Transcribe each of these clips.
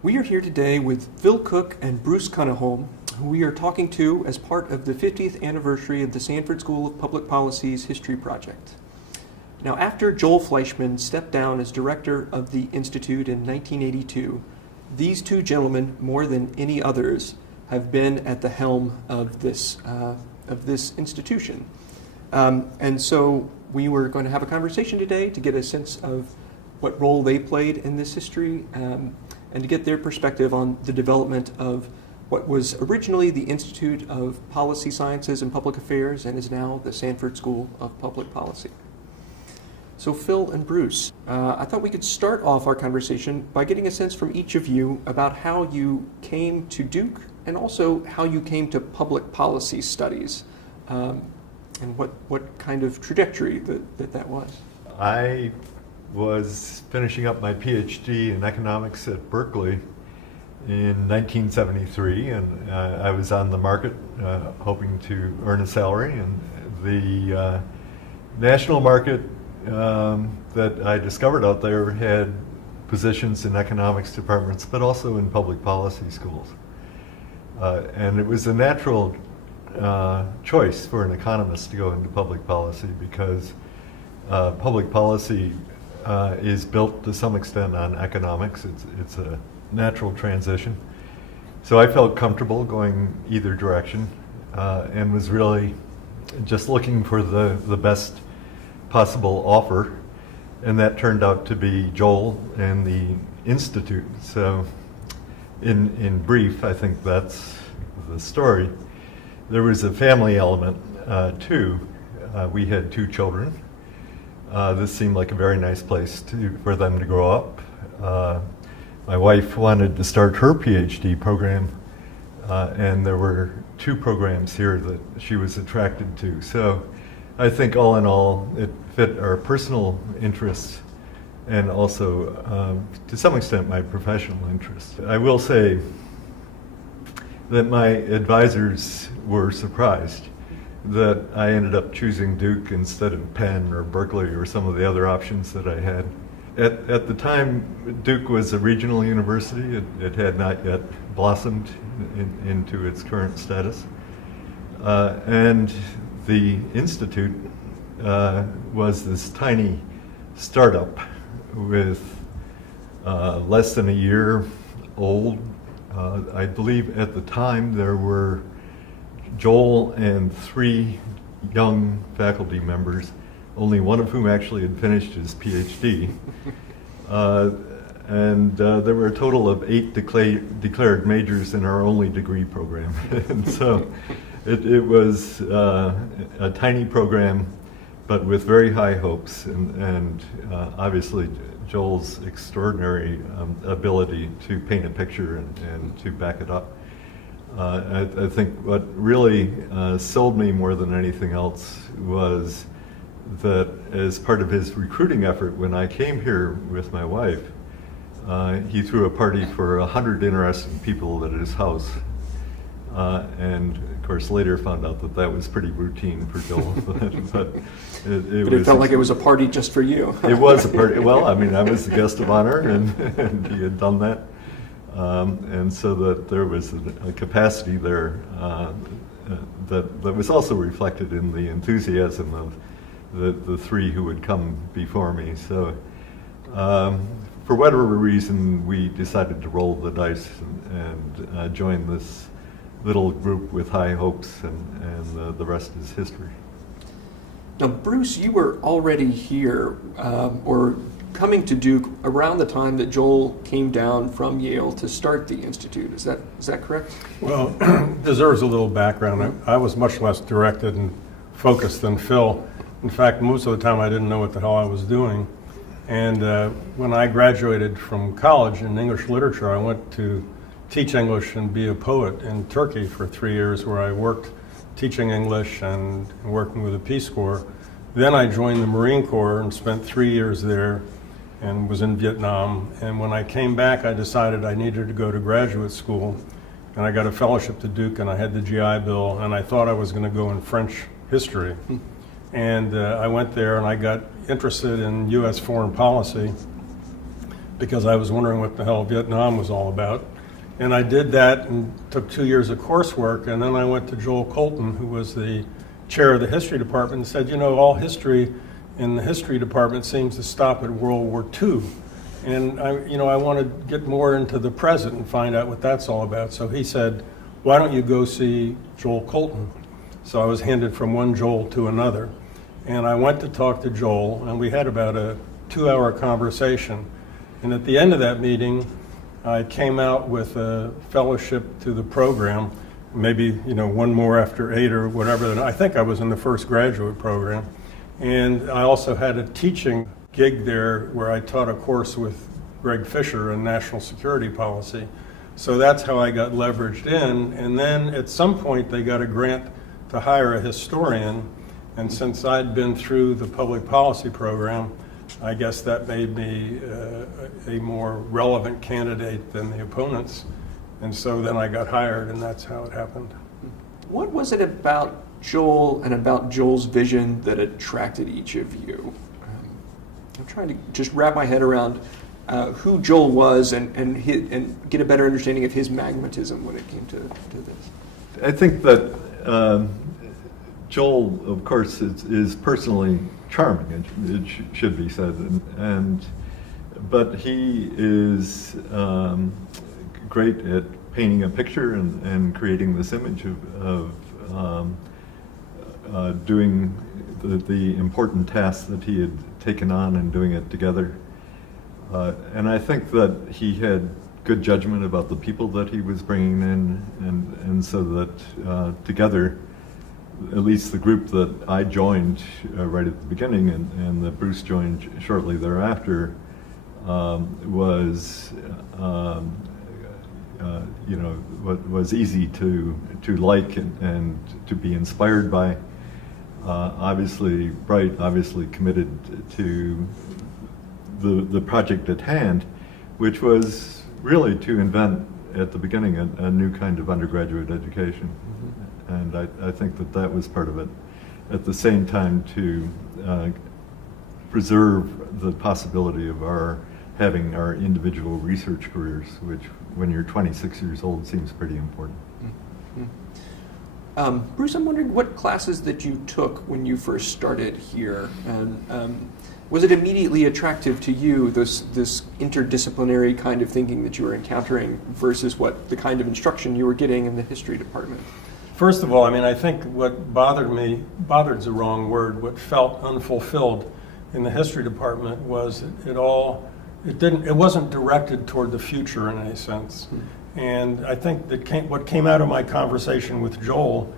We are here today with Phil Cook and Bruce Kuniholm, who we are talking to as part of the 50th anniversary of the Sanford School of Public Policy's History Project. Now, after Joel Fleischman stepped down as director of the Institute in 1982, these two gentlemen, more than any others, have been at the helm of this institution. And so we were going to have a conversation today to get a sense of what role they played in this history, and to get their perspective on the development of what was originally the Institute of Policy Sciences and Public Affairs and is now the Sanford School of Public Policy. So Phil and Bruce, I thought we could start off our conversation by getting a sense from each of you about how you came to Duke and also how you came to public policy studies, and what kind of trajectory that was. I was finishing up my PhD in economics at Berkeley in 1973, and I was on the market hoping to earn a salary, and the national market that I discovered out there had positions in economics departments, but also in public policy schools. And it was a natural choice for an economist to go into public policy because public policy is built to some extent on economics. It's a natural transition. So I felt comfortable going either direction and was really just looking for the best possible offer. And that turned out to be Joel and the Institute. So in brief, I think that's the story. There was a family element too. We had two children. This seemed like a very nice place for them to grow up. My wife wanted to start her PhD program, and there were two programs here that she was attracted to. So I think all in all, it fit our personal interests and also, to some extent, my professional interests. I will say that my advisors were surprised that I ended up choosing Duke instead of Penn or Berkeley or some of the other options that I had. At the time, Duke was a regional university. It had not yet blossomed into its current status. And the Institute was this tiny startup with less than a year old. I believe at the time there were Joel and three young faculty members, only one of whom actually had finished his PhD. And there were a total of 8 declared majors in our only degree program. And so it was a tiny program, but with very high hopes, and obviously Joel's extraordinary ability to paint a picture and to back it up. I think what really sold me more than anything else was that as part of his recruiting effort, when I came here with my wife, he threw a party for 100 interesting people at his house. And of course later found out that was pretty routine for Joel. but it felt like it was a party just for you. It was a party. Well, I mean, I was the guest of honor, and he had done that. And so that there was a capacity there that was also reflected in the enthusiasm of the three who would come before me. So for whatever reason, we decided to roll the dice and join this little group with high hopes, and the rest is history. Now, Bruce, you were already here, or coming to Duke around the time that Joel came down from Yale to start the Institute. Is that correct? Well, deserves a little background. I was much less directed and focused than Phil. In fact, most of the time I didn't know what the hell I was doing. And when I graduated from college in English literature, I went to teach English and be a poet in Turkey for 3 years, where I worked teaching English and working with the Peace Corps. Then I joined the Marine Corps and spent 3 years there and was in Vietnam. And when I came back, I decided I needed to go to graduate school. And I got a fellowship to Duke, and I had the GI Bill, and I thought I was going to go in French history. And I went there, and I got interested in U.S. foreign policy. because I was wondering what the hell Vietnam was all about. And I did that and took 2 years of coursework, and then I went to Joel Colton, who was the chair of the history department, and said, all history in the history department seems to stop at World War II. And I want to get more into the present and find out what that's all about. So he said, why don't you go see Joel Colton? So I was handed from one Joel to another. And I went to talk to Joel, and we had about a 2-hour conversation. And at the end of that meeting, I came out with a fellowship to the program, maybe, one more after 8 or whatever. And I think I was in the first graduate program. And I also had a teaching gig there where I taught a course with Greg Fisher in national security policy. So that's how I got leveraged in. And then at some point they got a grant to hire a historian. And since I'd been through the public policy program, I guess that made me a more relevant candidate than the opponents. And so then I got hired, and that's how it happened. What was it about Joel and about Joel's vision that attracted each of you? I'm trying to just wrap my head around who Joel was and get a better understanding of his magnetism when it came to this. I think that Joel, of course, is personally charming. It should be said, but he is great at painting a picture and creating this image of doing the important task that he had taken on and doing it together. And I think that he had good judgment about the people that he was bringing in, and so that together, at least the group that I joined right at the beginning and that Bruce joined shortly thereafter, was was easy to like and to be inspired by. Obviously bright, obviously committed to the project at hand, which was really to invent at the beginning a new kind of undergraduate education. And I think that was part of it. At the same time, to preserve the possibility of having our individual research careers, which when you're 26 years old seems pretty important. Bruce, I'm wondering what classes that you took when you first started here, and was it immediately attractive to you, this interdisciplinary kind of thinking that you were encountering versus the kind of instruction you were getting in the history department? First of all, I think what bothered's the wrong word, what felt unfulfilled in the history department was it wasn't directed toward the future in any sense. And I think what came out of my conversation with Joel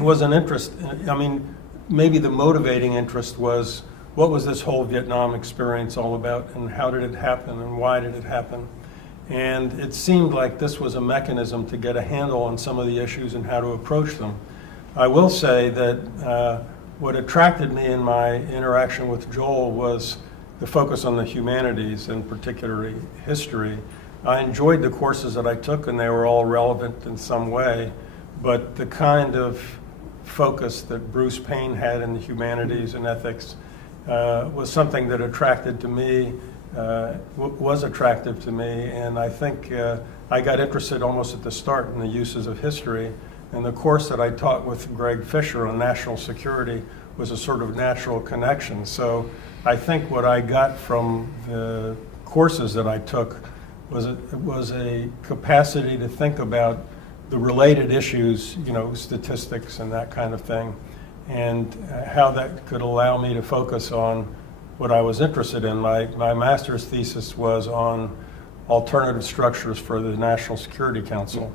was an interest. Maybe the motivating interest was, what was this whole Vietnam experience all about, and how did it happen, and why did it happen? And it seemed like this was a mechanism to get a handle on some of the issues and how to approach them. I will say that what attracted me in my interaction with Joel was the focus on the humanities, and particularly history. I enjoyed the courses that I took, and they were all relevant in some way, but the kind of focus that Bruce Payne had in the humanities and ethics was something that attracted to me, was attractive to me, and I think I got interested almost at the start in the uses of history, and the course that I taught with Greg Fisher on national security was a sort of natural connection. So I think what I got from the courses that I took was a capacity to think about the related issues, statistics and that kind of thing, and how that could allow me to focus on what I was interested in. My master's thesis was on alternative structures for the National Security Council,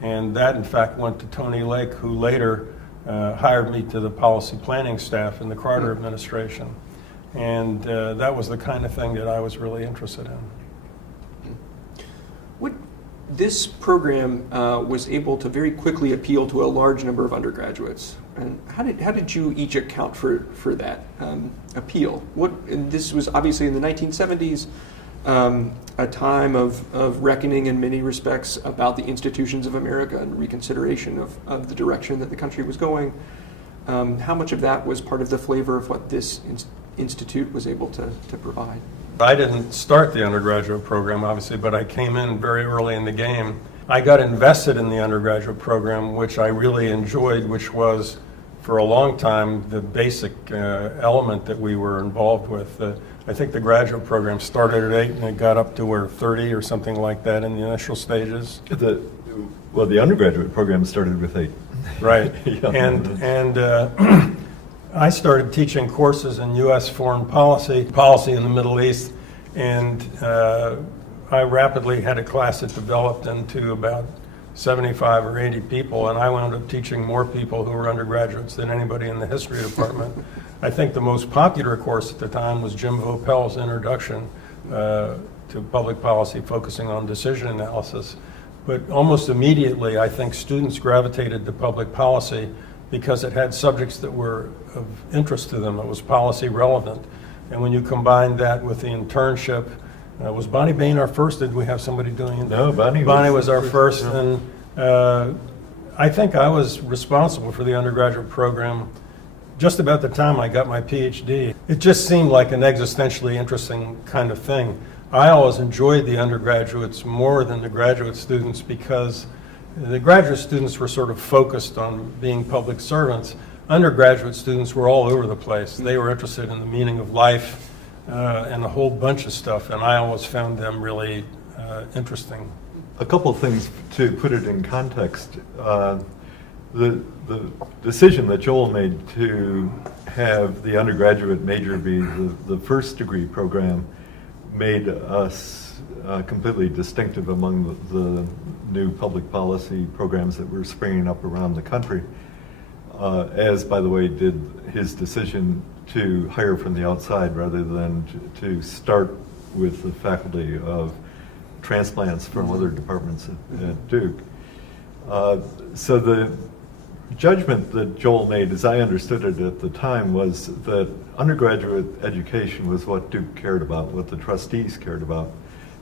and that in fact went to Tony Lake, who later hired me to the policy planning staff in the Carter administration, and that was the kind of thing that I was really interested in. This program was able to very quickly appeal to a large number of undergraduates. And how did you each account for that appeal? And this was obviously in the 1970s, a time of reckoning in many respects about the institutions of America and reconsideration of the direction that the country was going. How much of that was part of the flavor of what this institute was able to provide? I didn't start the undergraduate program, obviously, but I came in very early in the game. I got invested in the undergraduate program, which I really enjoyed, which was, for a long time, the basic element that we were involved with. I think the graduate program started at 8 and it got up to 30 or something like that in the initial stages. The undergraduate program started with 8. Right. Yeah. I started teaching courses in U.S. foreign policy in the Middle East, and I rapidly had a class that developed into about 75 or 80 people, and I wound up teaching more people who were undergraduates than anybody in the history department. I think the most popular course at the time was Jim Vopel's introduction to public policy, focusing on decision analysis. But almost immediately, I think students gravitated to public policy because it had subjects that were of interest to them. It was policy relevant. And when you combine that with the internship, was Bonnie Bain our first? Did we have somebody doing it? No, Bonnie was our first. And I think I was responsible for the undergraduate program just about the time I got my PhD. It just seemed like an existentially interesting kind of thing. I always enjoyed the undergraduates more than the graduate students because the graduate students were sort of focused on being public servants. Undergraduate students were all over the place. They were interested in the meaning of life and a whole bunch of stuff, and I always found them really interesting. A couple of things to put it in context. The decision that Joel made to have the undergraduate major be the first degree program made us completely distinctive among the new public policy programs that were springing up around the country, as, by the way, did his decision to hire from the outside rather than to start with the faculty of transplants from other departments at Duke. So the judgment that Joel made, as I understood it at the time, was that undergraduate education was what Duke cared about, what the trustees cared about.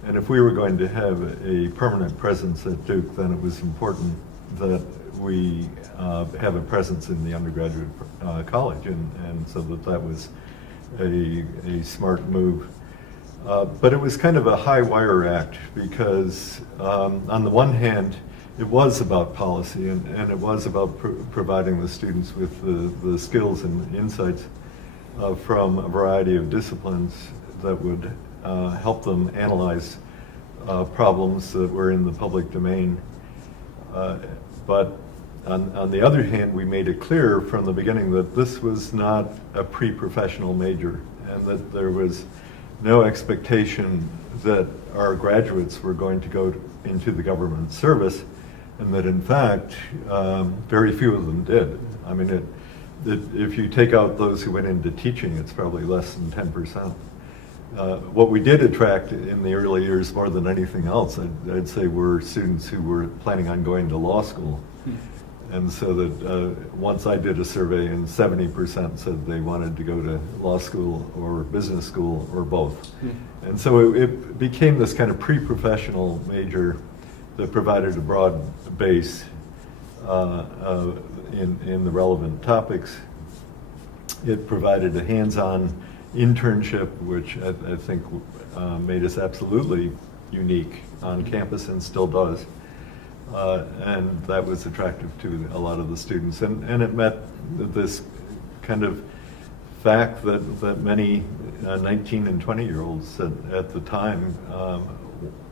And if we were going to have a permanent presence at Duke, then it was important that we have a presence in the undergraduate college, and so that was a smart move. But it was kind of a high wire act because on the one hand, it was about policy and it was about providing the students with the skills and insights from a variety of disciplines that would help them analyze problems that were in the public domain. But on the other hand, we made it clear from the beginning that this was not a pre-professional major and that there was no expectation that our graduates were going to go into the government service, and that in fact, very few of them did. I mean, if you take out those who went into teaching, it's probably less than 10%. What we did attract in the early years more than anything else, I'd say, were students who were planning on going to law school. And so that once I did a survey and 70% said they wanted to go to law school or business school or both. And so it became this kind of pre-professional major that provided a broad base in the relevant topics. It provided a hands-on internship, which I think made us absolutely unique on campus and still does. And that was attractive to a lot of the students. And it met this kind of fact that many 19 and 20-year-olds at the time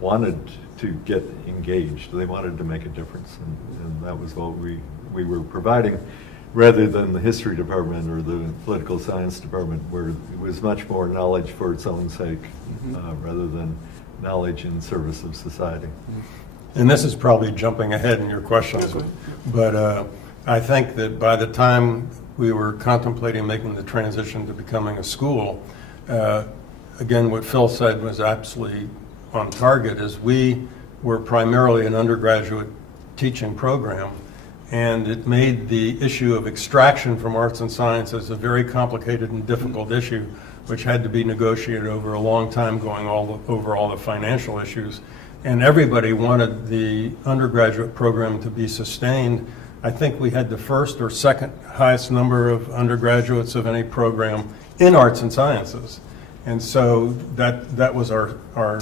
wanted to get engaged. They wanted to make a difference, and that was what we were providing, rather than the history department or the political science department, where it was much more knowledge for its own sake, rather than knowledge in service of society. And this is probably jumping ahead in your questions, but I think that by the time we were contemplating making the transition to becoming a school, again, what Phil said was absolutely on target, is we were primarily an undergraduate teaching program, and it made the issue of extraction from arts and sciences a very complicated and difficult issue, which had to be negotiated over a long time, going over all the financial issues. And everybody wanted the undergraduate program to be sustained. I think we had the first or second highest number of undergraduates of any program in arts and sciences. And so that was our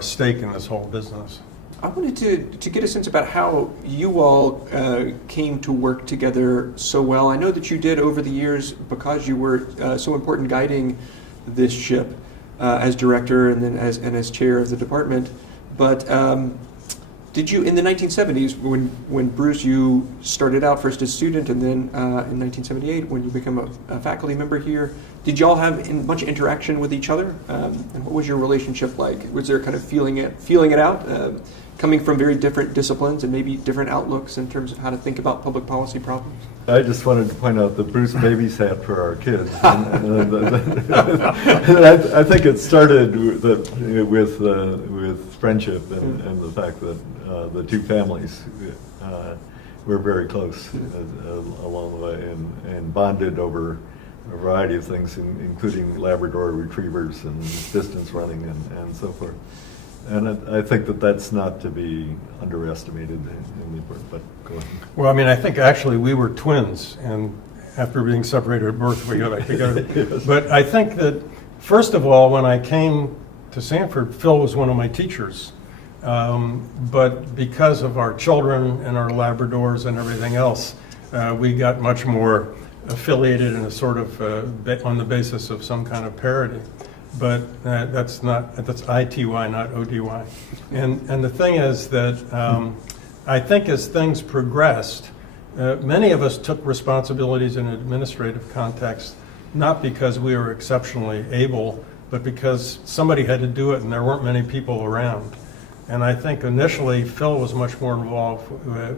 stake in this whole business. I wanted to get a sense about how you all came to work together so well. I know that you did over the years because you were so important guiding this ship as director and then as chair of the department. But did you, in the 1970s, when Bruce, you started out first as student and then in 1978 when you became a faculty member here, did y'all have much interaction with each other? And what was your relationship like? Was there kind of feeling it out? Coming from very different disciplines and maybe different outlooks in terms of how to think about public policy problems? I just wanted to point out that Bruce babysat for our kids. I think it started with friendship and the fact that the two families were very close along the way and bonded over a variety of things, including Labrador retrievers and distance running and so forth. And I think that's not to be underestimated in the work, but go ahead. Well, I mean, I think actually we were twins, and after being separated at birth, we got back together. Yes. But I think that, first of all, when I came to Sanford, Phil was one of my teachers. But because of our children and our Labradors and everything else, we got much more affiliated in a sort of on the basis of some kind of parity. But that's ITY, not ODY. And the thing is that I think as things progressed, many of us took responsibilities in an administrative context, not because we were exceptionally able, but because somebody had to do it and there weren't many people around. And I think initially Phil was much more involved.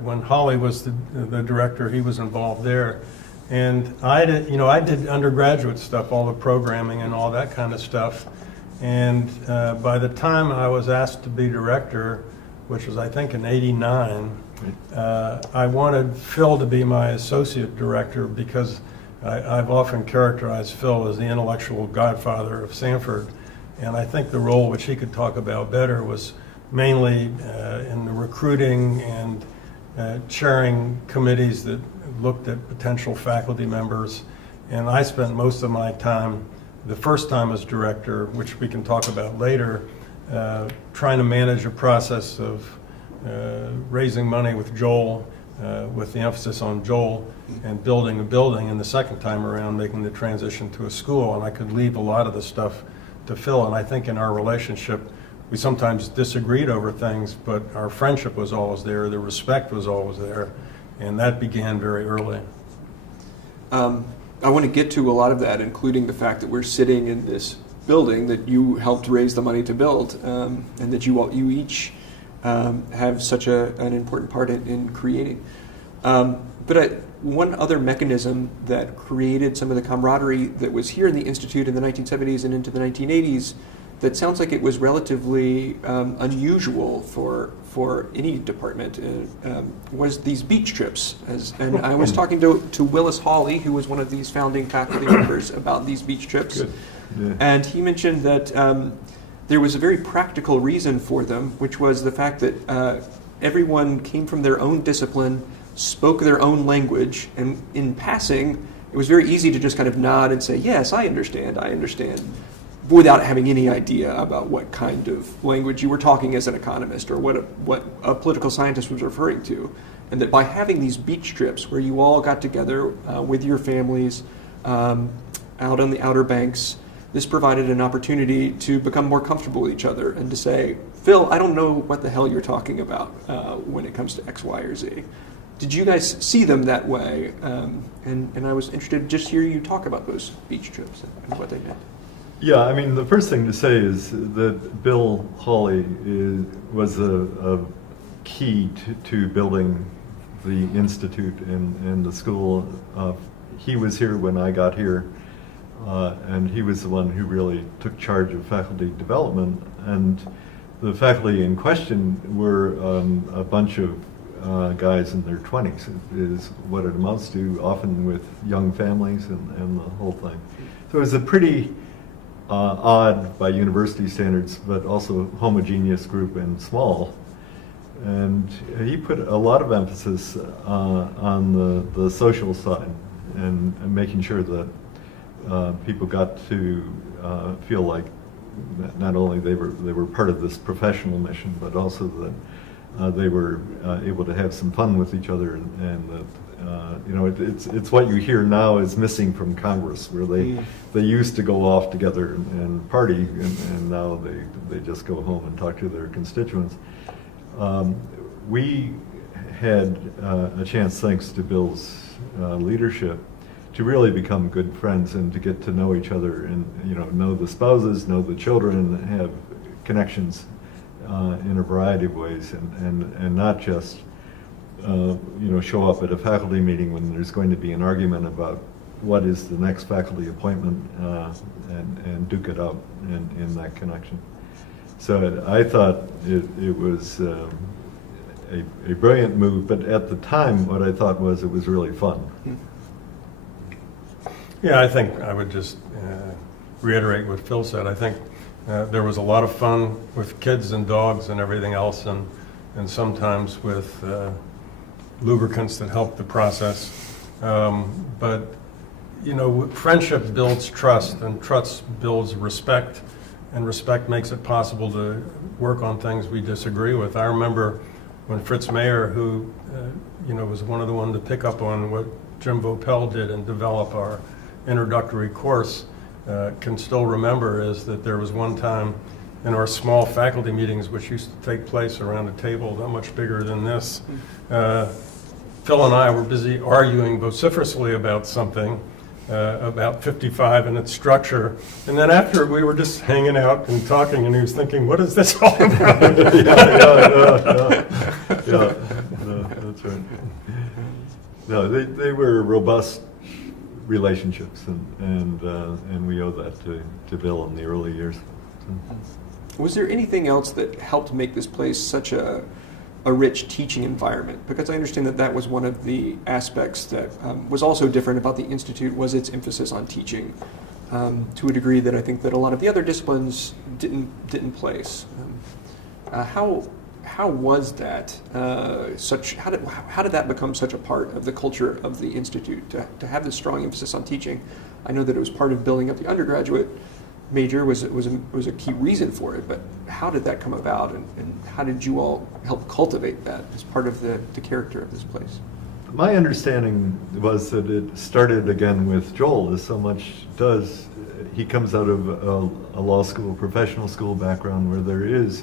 When Holly was the director, he was involved there. And I did undergraduate stuff, all the programming and all that kind of stuff. And by the time I was asked to be director, which was I think in '89, I wanted Phil to be my associate director because I've often characterized Phil as the intellectual godfather of Sanford. And I think the role which he could talk about better was mainly in the recruiting and chairing committees that looked at potential faculty members. And I spent most of my time, the first time as director, which we can talk about later, trying to manage a process of raising money with Joel, with the emphasis on Joel, and building a building, and the second time around making the transition to a school. And I could leave a lot of the stuff to Phil. And I think in our relationship, we sometimes disagreed over things, but our friendship was always there, the respect was always there, and that began very early. I want to get to a lot of that, including the fact that we're sitting in this building that you helped raise the money to build, and that you each have such an important part in creating. But one other mechanism that created some of the camaraderie that was here in the Institute in the 1970s and into the 1980s that sounds like it was relatively unusual for any department was these beach trips. And I was talking to Willis Hawley, who was one of these founding faculty members, about these beach trips. Yeah. And he mentioned that there was a very practical reason for them, which was the fact that everyone came from their own discipline, spoke their own language, and in passing, it was very easy to just kind of nod and say, yes, I understand, without having any idea about what kind of language you were talking as an economist or what a political scientist was referring to. And that by having these beach trips where you all got together with your families out on the Outer Banks, this provided an opportunity to become more comfortable with each other and to say, Phil, I don't know what the hell you're talking about when it comes to X, Y, or Z. Did you guys see them that way? And I was interested to just hear you talk about those beach trips and what they meant. Yeah, I mean, the first thing to say is that Bill Hawley was a key to building the Institute and the school. He was here when I got here, and he was the one who really took charge of faculty development. And the faculty in question were a bunch of guys in their 20s, is what it amounts to, often with young families and the whole thing. So it was a pretty odd by university standards, but also homogeneous group and small. And he put a lot of emphasis on the social side and making sure that people got to feel like not only they were part of this professional mission, but also that they were able to have some fun with each other, and that it's what you hear now is missing from Congress, where they used to go off together and party, and now they just go home and talk to their constituents. We had a chance, thanks to Bill's leadership, to really become good friends and to get to know each other, and know the spouses, know the children, and have connections in a variety of ways, and not just show up at a faculty meeting when there's going to be an argument about what is the next faculty appointment, and duke it out in that connection. So I thought it was a brilliant move, but at the time what I thought was it was really fun. Yeah, I think I would just reiterate what Phil said. I think there was a lot of fun with kids and dogs and everything else, and sometimes with lubricants that help the process. But friendship builds trust, and trust builds respect, and respect makes it possible to work on things we disagree with. I remember when Fritz Mayer, who was one of the ones to pick up on what Jim Vopel did and develop our introductory course, can still remember is that there was one time in our small faculty meetings, which used to take place around a table not much bigger than this, Phil and I were busy arguing vociferously about something, about 55 and its structure, and then after we were just hanging out and talking, and he was thinking, what is this all about? Yeah, that's right. No, they were robust relationships, and we owe that to Bill in the early years. Was there anything else that helped make this place such a rich teaching environment? Because I understand that was one of the aspects that was also different about the Institute, was its emphasis on teaching, to a degree that I think that a lot of the other disciplines didn't place. How was that how did that become such a part of the culture of the Institute, to have this strong emphasis on teaching? I know that it was part of building up the undergraduate major, was a key reason for it, but how did that come about, and how did you all help cultivate that as part of the character of this place? My understanding was that it started again with Joel, as so much does. He comes out of a law school, professional school background, where there is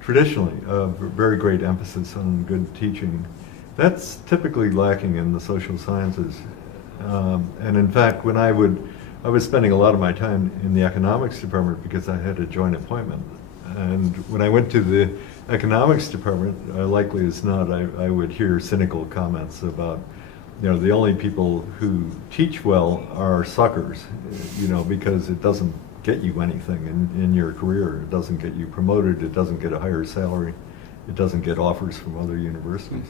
traditionally a very great emphasis on good teaching. That's typically lacking in the social sciences. And in fact, when I was spending a lot of my time in the economics department because I had a joint appointment. And when I went to the economics department, likely as not, I would hear cynical comments about, the only people who teach well are suckers, because it doesn't get you anything in your career. It doesn't get you promoted. It doesn't get a higher salary. It doesn't get offers from other universities.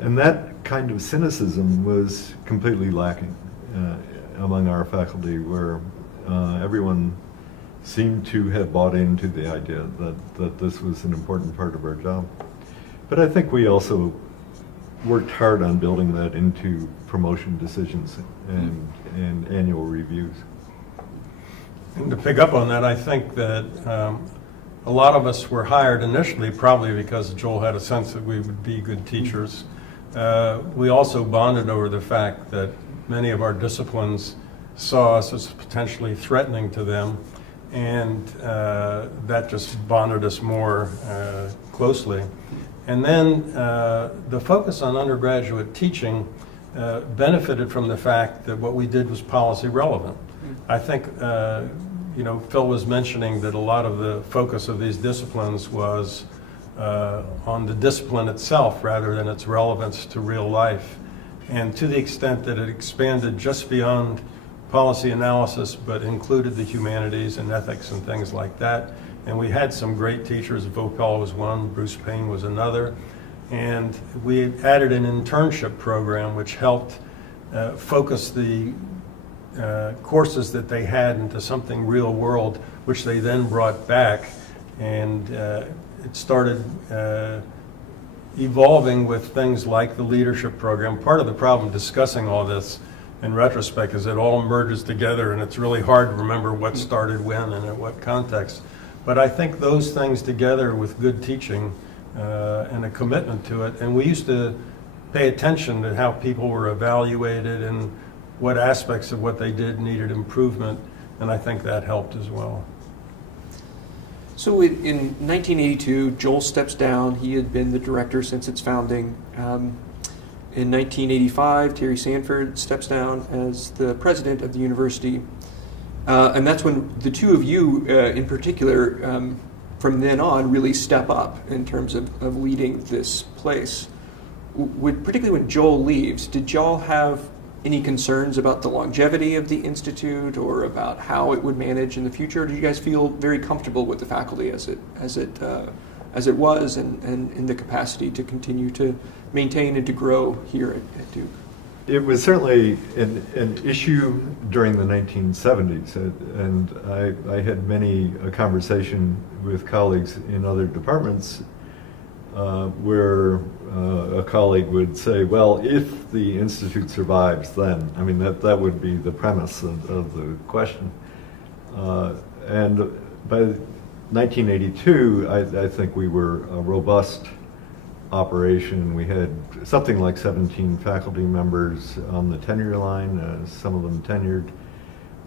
And that kind of cynicism was completely lacking among our faculty, where everyone seemed to have bought into the idea that this was an important part of our job. But I think we also worked hard on building that into promotion decisions and annual reviews. And to pick up on that, I think that a lot of us were hired initially probably because Joel had a sense that we would be good teachers. We also bonded over the fact that many of our disciplines saw us as potentially threatening to them, and that just bonded us more closely. And then the focus on undergraduate teaching benefited from the fact that what we did was policy relevant. I think, Phil was mentioning that a lot of the focus of these disciplines was on the discipline itself rather than its relevance to real life. And to the extent that it expanded just beyond policy analysis, but included the humanities and ethics and things like that. And we had some great teachers. Vopel was one, Bruce Payne was another. And we added an internship program which helped focus the courses that they had into something real world, which they then brought back. And it started evolving with things like the leadership program. Part of the problem discussing all this in retrospect, because it all merges together and it's really hard to remember what started when and in what context. But I think those things together with good teaching and a commitment to it, and we used to pay attention to how people were evaluated and what aspects of what they did needed improvement, and I think that helped as well. So in 1982, Joel steps down. He had been the director since its founding. In 1985, Terry Sanford steps down as the president of the university. And that's when the two of you, in particular, from then on, really step up in terms of leading this place. Particularly when Joel leaves, did y'all have any concerns about the longevity of the institute or about how it would manage in the future? Or did you guys feel very comfortable with the faculty as it was and in the capacity to continue to maintain and to grow here at Duke? It was certainly an issue during the 1970s, and I had many a conversation with colleagues in other departments where a colleague would say, well, if the institute survives, then, I mean, that would be the premise of the question. And by 1982, I think we were a robust operation. We had something like 17 faculty members on the tenure line, some of them tenured,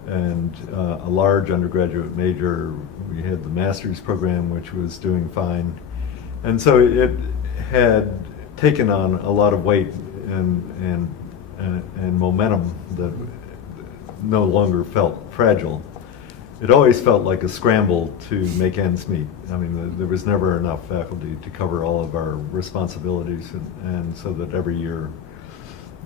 and a large undergraduate major. We had the master's program, which was doing fine. And so it had taken on a lot of weight and momentum that no longer felt fragile. It always felt like a scramble to make ends meet. I mean, there was never enough faculty to cover all of our responsibilities, and so that every year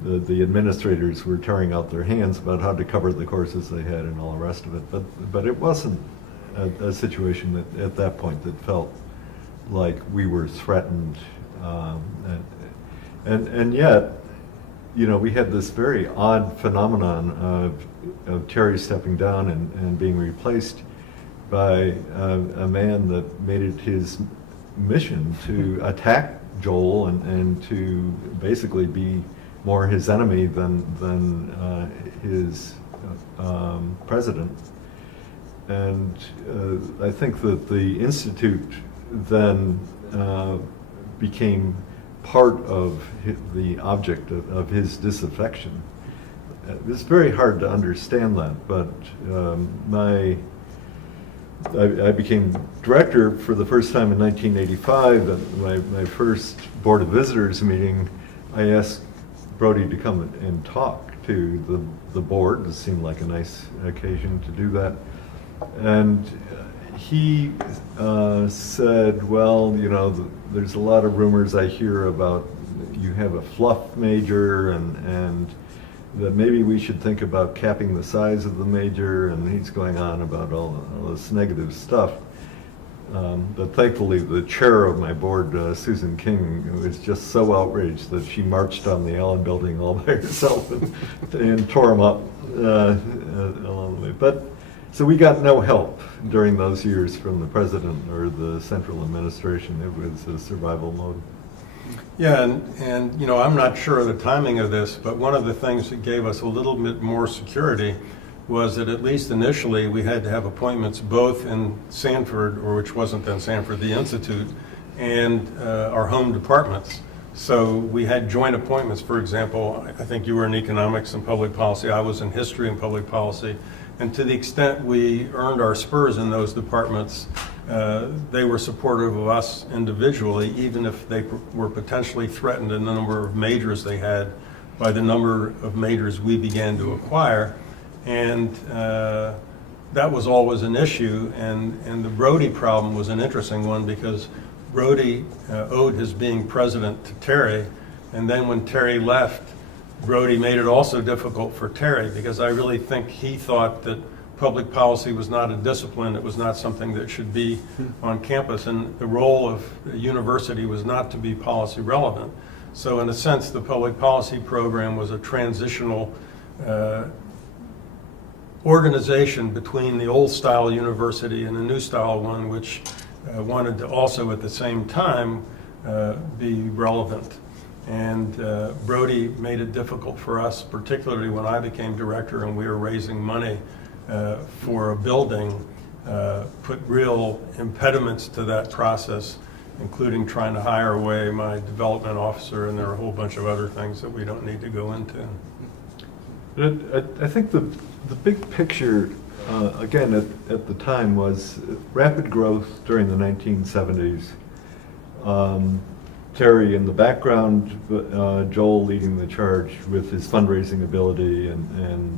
the administrators were tearing out their hands about how to cover the courses they had and all the rest of it. But it wasn't a situation that at that point that felt like we were threatened, and yet, you know, we had this very odd phenomenon of Terry stepping down and being replaced by a man that made it his mission to attack Joel and to basically be more his enemy than his president. And I think that the Institute then became part of the object of his disaffection. It's very hard to understand that, but I became director for the first time in 1985. At my first Board of Visitors meeting, I asked Brody to come and talk to the board. It seemed like a nice occasion to do that. And he said, well, you know, there's a lot of rumors I hear about you have a fluff major and that maybe we should think about capping the size of the major, and he's going on about all this negative stuff. But thankfully, the chair of my board, Susan King, was just so outraged that she marched on the Allen building all by herself and tore them up along the way. But so we got no help during those years from the president or the central administration. It was a survival mode. Yeah, and you know, I'm not sure of the timing of this, but one of the things that gave us a little bit more security was that at least initially we had to have appointments both in Sanford, or which wasn't then Sanford, the Institute, and our home departments. So we had joint appointments. For example, I think you were in economics and public policy, I was in history and public policy, and to the extent we earned our spurs in those departments, they were supportive of us individually, even if they were potentially threatened in the number of majors they had by the number of majors we began to acquire. And that was always an issue. And the Brody problem was an interesting one because Brody owed his being president to Terry. And then when Terry left, Brody made it also difficult for Terry because I really think he thought that public policy was not a discipline, it was not something that should be on campus, and the role of a university was not to be policy relevant. So in a sense, the public policy program was a transitional organization between the old style university and the new style one, which wanted to also at the same time be relevant. And Brody made it difficult for us, particularly when I became director and we were raising money for a building, put real impediments to that process, including trying to hire away my development officer, and there are a whole bunch of other things that we don't need to go into. I think the big picture, again, at the time was rapid growth during the 1970s. Terry in the background, Joel leading the charge with his fundraising ability and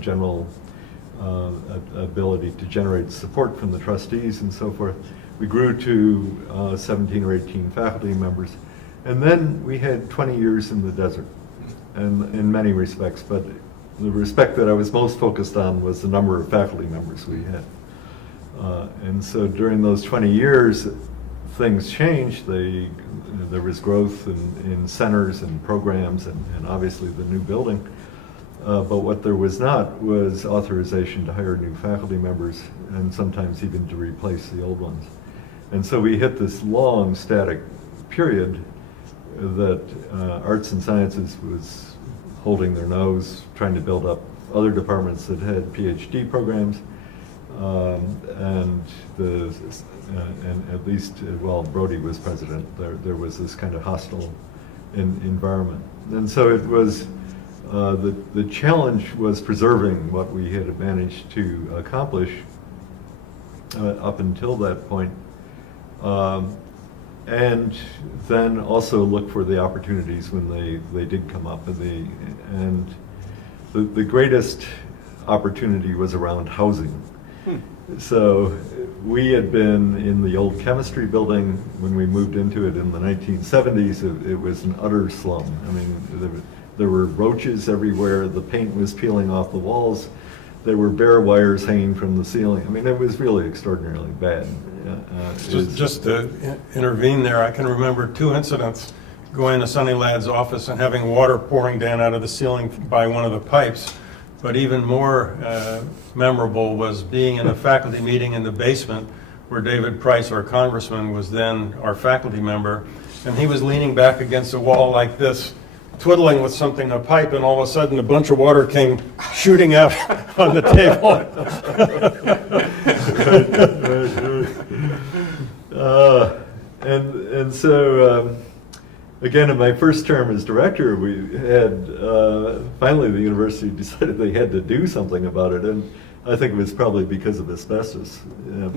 general ability to generate support from the trustees and so forth. We grew to 17 or 18 faculty members, and then we had 20 years in the desert, and in many respects, but the respect that I was most focused on was the number of faculty members we had. And so during those 20 years, things changed. There was growth in centers and programs and obviously the new building. But what there was not was authorization to hire new faculty members and sometimes even to replace the old ones. And so we hit this long static period that arts and sciences was holding their nose, trying to build up other departments that had PhD programs. And at least while Brody was president, there was this kind of hostile environment. And so it was, the challenge was preserving what we had managed to accomplish up until that point. And then also look for the opportunities when they did come up. And the greatest opportunity was around housing. So we had been in the old chemistry building when we moved into it in the 1970s. It was an utter slum. I mean, there were roaches everywhere. The paint was peeling off the walls. There were bare wires hanging from the ceiling. I mean, it was really extraordinarily bad. Just to intervene there, I can remember 2 incidents going to Sonny Ladd's office and having water pouring down out of the ceiling by one of the pipes. But even more memorable was being in a faculty meeting in the basement where David Price, our congressman, was then our faculty member, and he was leaning back against the wall like this, twiddling with something, a pipe, and all of a sudden a bunch of water came shooting out on the table. And so, again, in my first term as director, we had, finally the university decided they had to do something about it, and I think it was probably because of asbestos,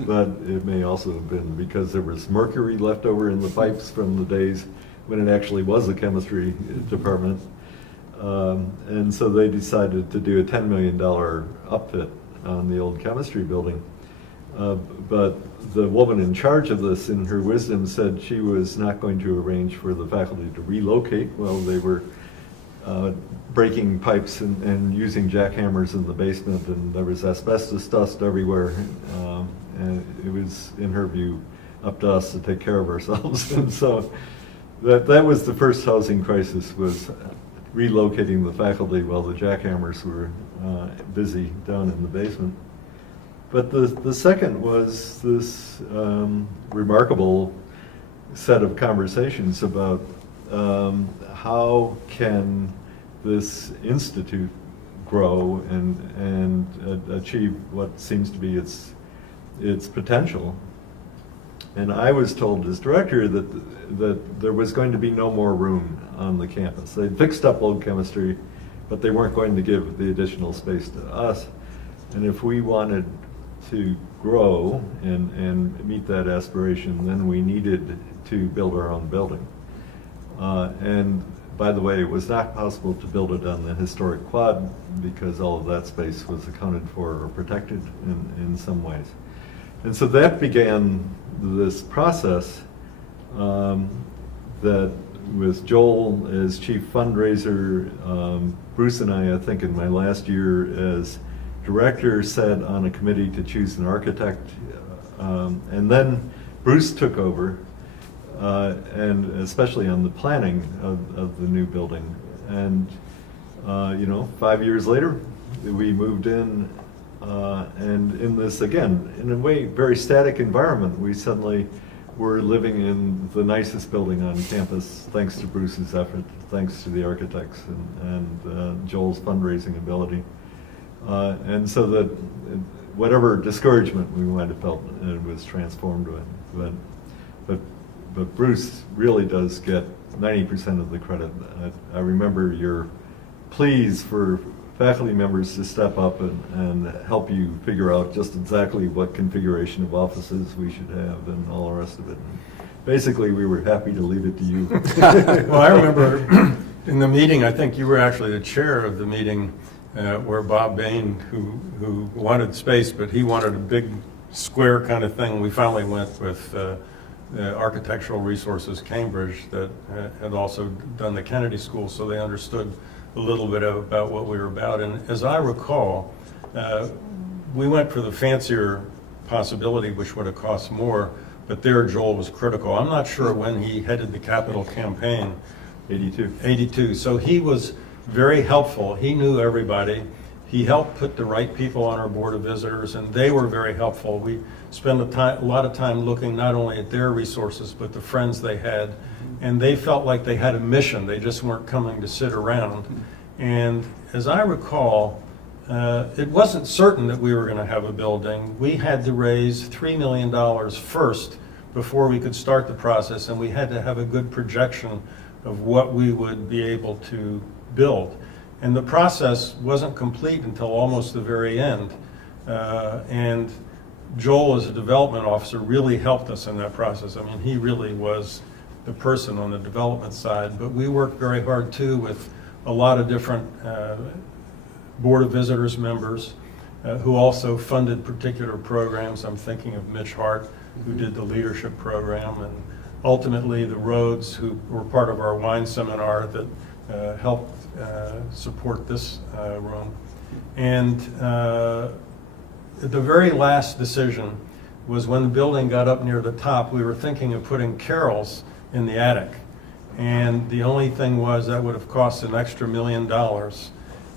but it may also have been because there was mercury left over in the pipes from the days when it actually was a chemistry department. And so they decided to do a $10 million upfit on the old chemistry building. But the woman in charge of this, in her wisdom, said she was not going to arrange for the faculty to relocate while they were breaking pipes and using jackhammers in the basement, and there was asbestos dust everywhere. And it was, in her view, up to us to take care of ourselves. And so that was the first housing crisis, was relocating the faculty while the jackhammers were busy down in the basement. But the second was this remarkable set of conversations about how can this institute grow and achieve what seems to be its potential. And I was told as director that there was going to be no more room on the campus. They'd fixed up old chemistry, but they weren't going to give the additional space to us. And if we wanted to grow and meet that aspiration, then we needed to build our own building. And by the way, it was not possible to build it on the historic quad because all of that space was accounted for or protected in some ways. And so that began this process that with Joel as chief fundraiser, Bruce and I think in my last year as director, sat on a committee to choose an architect, and then Bruce took over, and especially on the planning of the new building. And 5 years later, we moved in, and in this, again, in a way, very static environment, we suddenly we're living in the nicest building on campus, thanks to Bruce's effort, thanks to the architects and Joel's fundraising ability. And so that whatever discouragement we might have felt, it was transformed with. But Bruce really does get 90% of the credit. I remember your pleas for faculty members to step up and help you figure out just exactly what configuration of offices we should have and all the rest of it. Basically, we were happy to leave it to you. Well, I remember in the meeting, I think you were actually the chair of the meeting where Bob Bain, who wanted space, but he wanted a big square kind of thing. We finally went with Architectural Resources Cambridge that had also done the Kennedy School, so they understood a little bit about what we were about. And as I recall, we went for the fancier possibility, which would have cost more, but there Joel was critical. I'm not sure when he headed the capital campaign. 82. So he was very helpful. He knew everybody. He helped put the right people on our board of visitors, and they were very helpful. We spent a lot of time looking not only at their resources, but the friends they had. And they felt like they had a mission. They just weren't coming to sit around. And as I recall, it wasn't certain that we were going to have a building. We had to raise $3 million first before we could start the process, and we had to have a good projection of what we would be able to build. And the process wasn't complete until almost the very end. And Joel, as a development officer, really helped us in that process. I mean, he really was the person on the development side, but we worked very hard too with a lot of different Board of Visitors members who also funded particular programs. I'm thinking of Mitch Hart, who did the leadership program, and ultimately the Rhodes, who were part of our wine seminar that helped support this room. And the very last decision was when the building got up near the top, we were thinking of putting carrels in the attic. And the only thing was that would have cost an extra $1 million.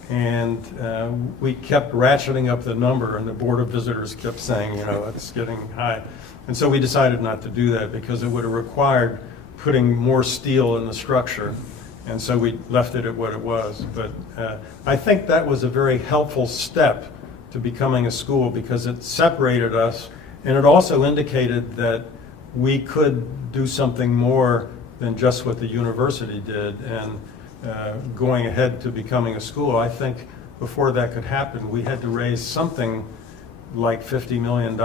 And we kept ratcheting up the number, and the Board of Visitors kept saying, you know, it's getting high. And so we decided not to do that because it would have required putting more steel in the structure. And so we left it at what it was. But I think that was a very helpful step to becoming a school because it separated us, and it also indicated that we could do something more than just what the university did. And going ahead to becoming a school, I think before that could happen, we had to raise something like $50 million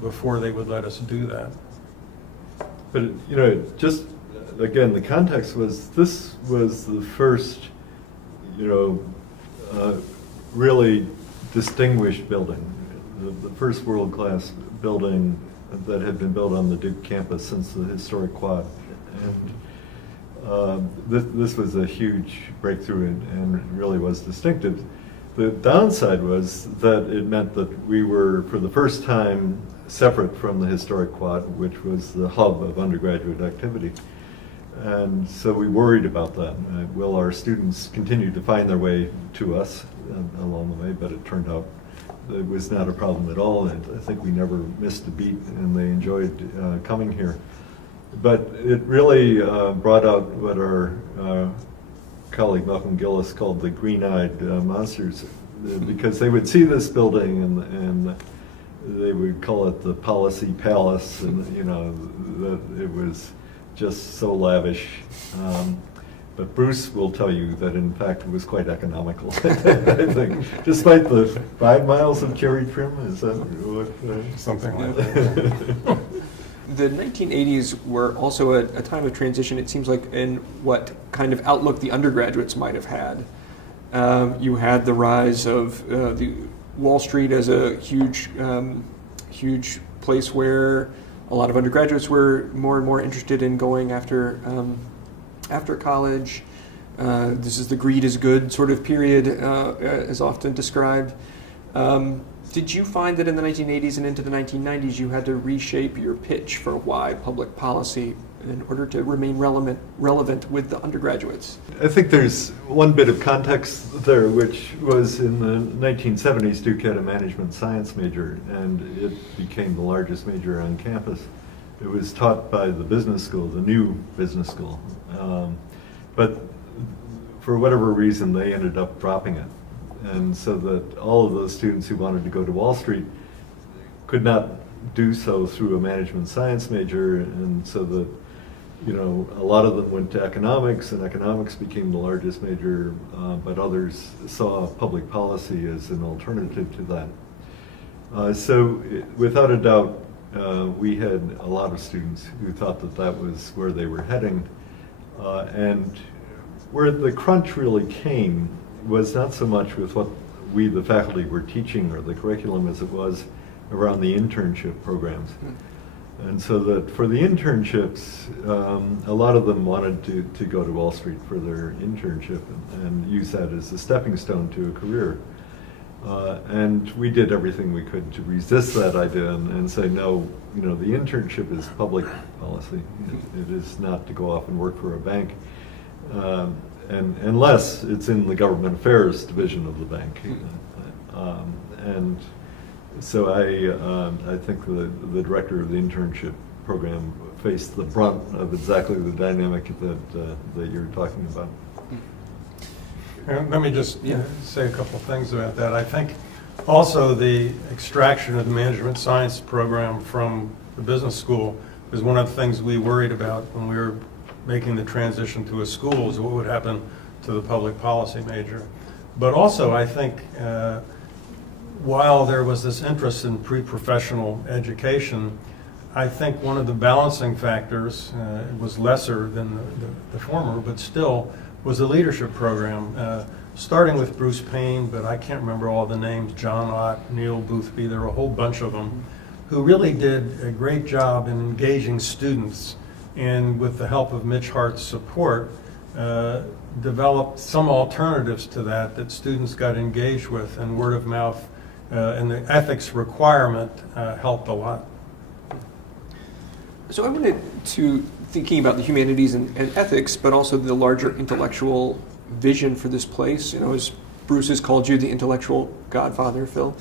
before they would let us do that. But, you know, just again, the context was this was the first, you know, really distinguished building, the first world-class building that had been built on the Duke campus since the historic quad. And this was a huge breakthrough and really was distinctive. The downside was that it meant that we were, for the first time, separate from the historic quad, which was the hub of undergraduate activity. And so we worried about that. Will our students continue to find their way to us along the way? But it turned out it was not a problem at all. And I think we never missed a beat, and they enjoyed coming here. But it really brought out what our colleague Malcolm Gillis called the green-eyed monsters, because they would see this building and they would call it the policy palace, and you know that it was just so lavish. But Bruce will tell you that in fact it was quite economical. I think, despite the 5 miles of cherry trim, is that what? Something like that. The 1980s were also a time of transition, it seems like, in what kind of outlook the undergraduates might have had. You had the rise of the Wall Street as a huge place where a lot of undergraduates were more and more interested in going after college. This is the greed is good sort of period, as often described. Did you find that in the 1980s and into the 1990s you had to reshape your pitch for why public policy in order to remain relevant with the undergraduates? I think there's one bit of context there, which was in the 1970s, Duke had a management science major, and it became the largest major on campus it was taught by the business school, the new business school. But for whatever reason, they ended up dropping it. And so that all of those students who wanted to go to Wall Street could not do so through a management science major, and so that, you know, a lot of them went to economics, and economics became the largest major, but others saw public policy as an alternative to that. So without a doubt, we had a lot of students who thought that that was where they were heading, and where the crunch really came was not so much with what we, the faculty, were teaching or the curriculum as it was around the internship programs. And so that for the internships, a lot of them wanted to go to Wall Street for their internship and use that as a stepping stone to a career. And we did everything we could to resist that idea and say, no, you know, the internship is public policy. It is not to go off and work for a bank. And unless it's in the government affairs division of the bank. And so I think the director of the internship program faced the brunt of exactly the dynamic that you're talking about. And let me just say a couple of things about that. I think also the extraction of the management science program from the business school is one of the things we worried about when we were making the transition to a school, is what would happen to the public policy major. But also I think while there was this interest in pre-professional education, I think one of the balancing factors was lesser than the former, but still was a leadership program, starting with Bruce Payne, but I can't remember all the names, John Ott, Neil Boothby, there were a whole bunch of them, who really did a great job in engaging students, and with the help of Mitch Hart's support, developed some alternatives to that students got engaged with, and word of mouth and the ethics requirement helped a lot. So I wanted to, thinking about the humanities and ethics, but also the larger intellectual vision for this place, you know, as Bruce has called you the intellectual godfather, Phil.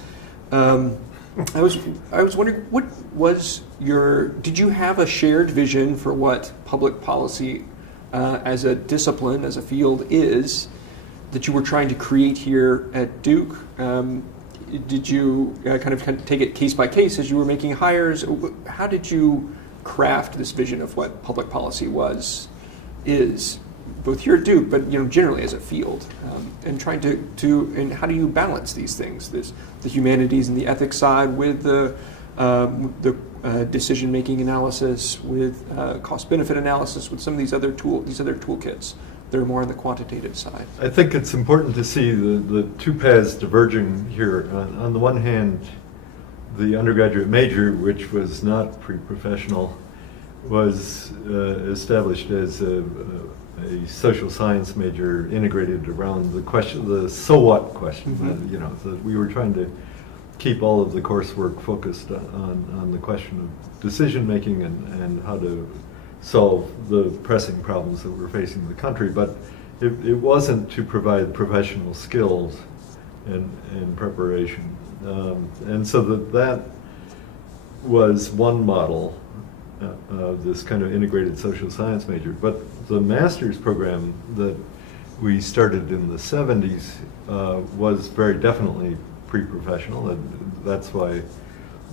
I was wondering, what was did you have a shared vision for what public policy as a discipline, as a field is, that you were trying to create here at Duke? Did you kind of take it case by case as you were making hires? How did you craft this vision of what public policy is, both here at Duke, but, you know, generally as a field, and trying to and how do you balance these things, the humanities and the ethics side with the decision-making analysis, with cost-benefit analysis, with some of these other toolkits that are more on the quantitative side? I think it's important to see the two paths diverging here. On the one hand, the undergraduate major, which was not pre-professional, was established as a social science major integrated around the question, the so what question. You know, that we were trying to keep all of the coursework focused on the question of decision making and how to solve the pressing problems that were facing the country. But it wasn't to provide professional skills and preparation. And so that was one model of this kind of integrated social science major. But the master's program that we started in the 70s was very definitely pre-professional, and that's why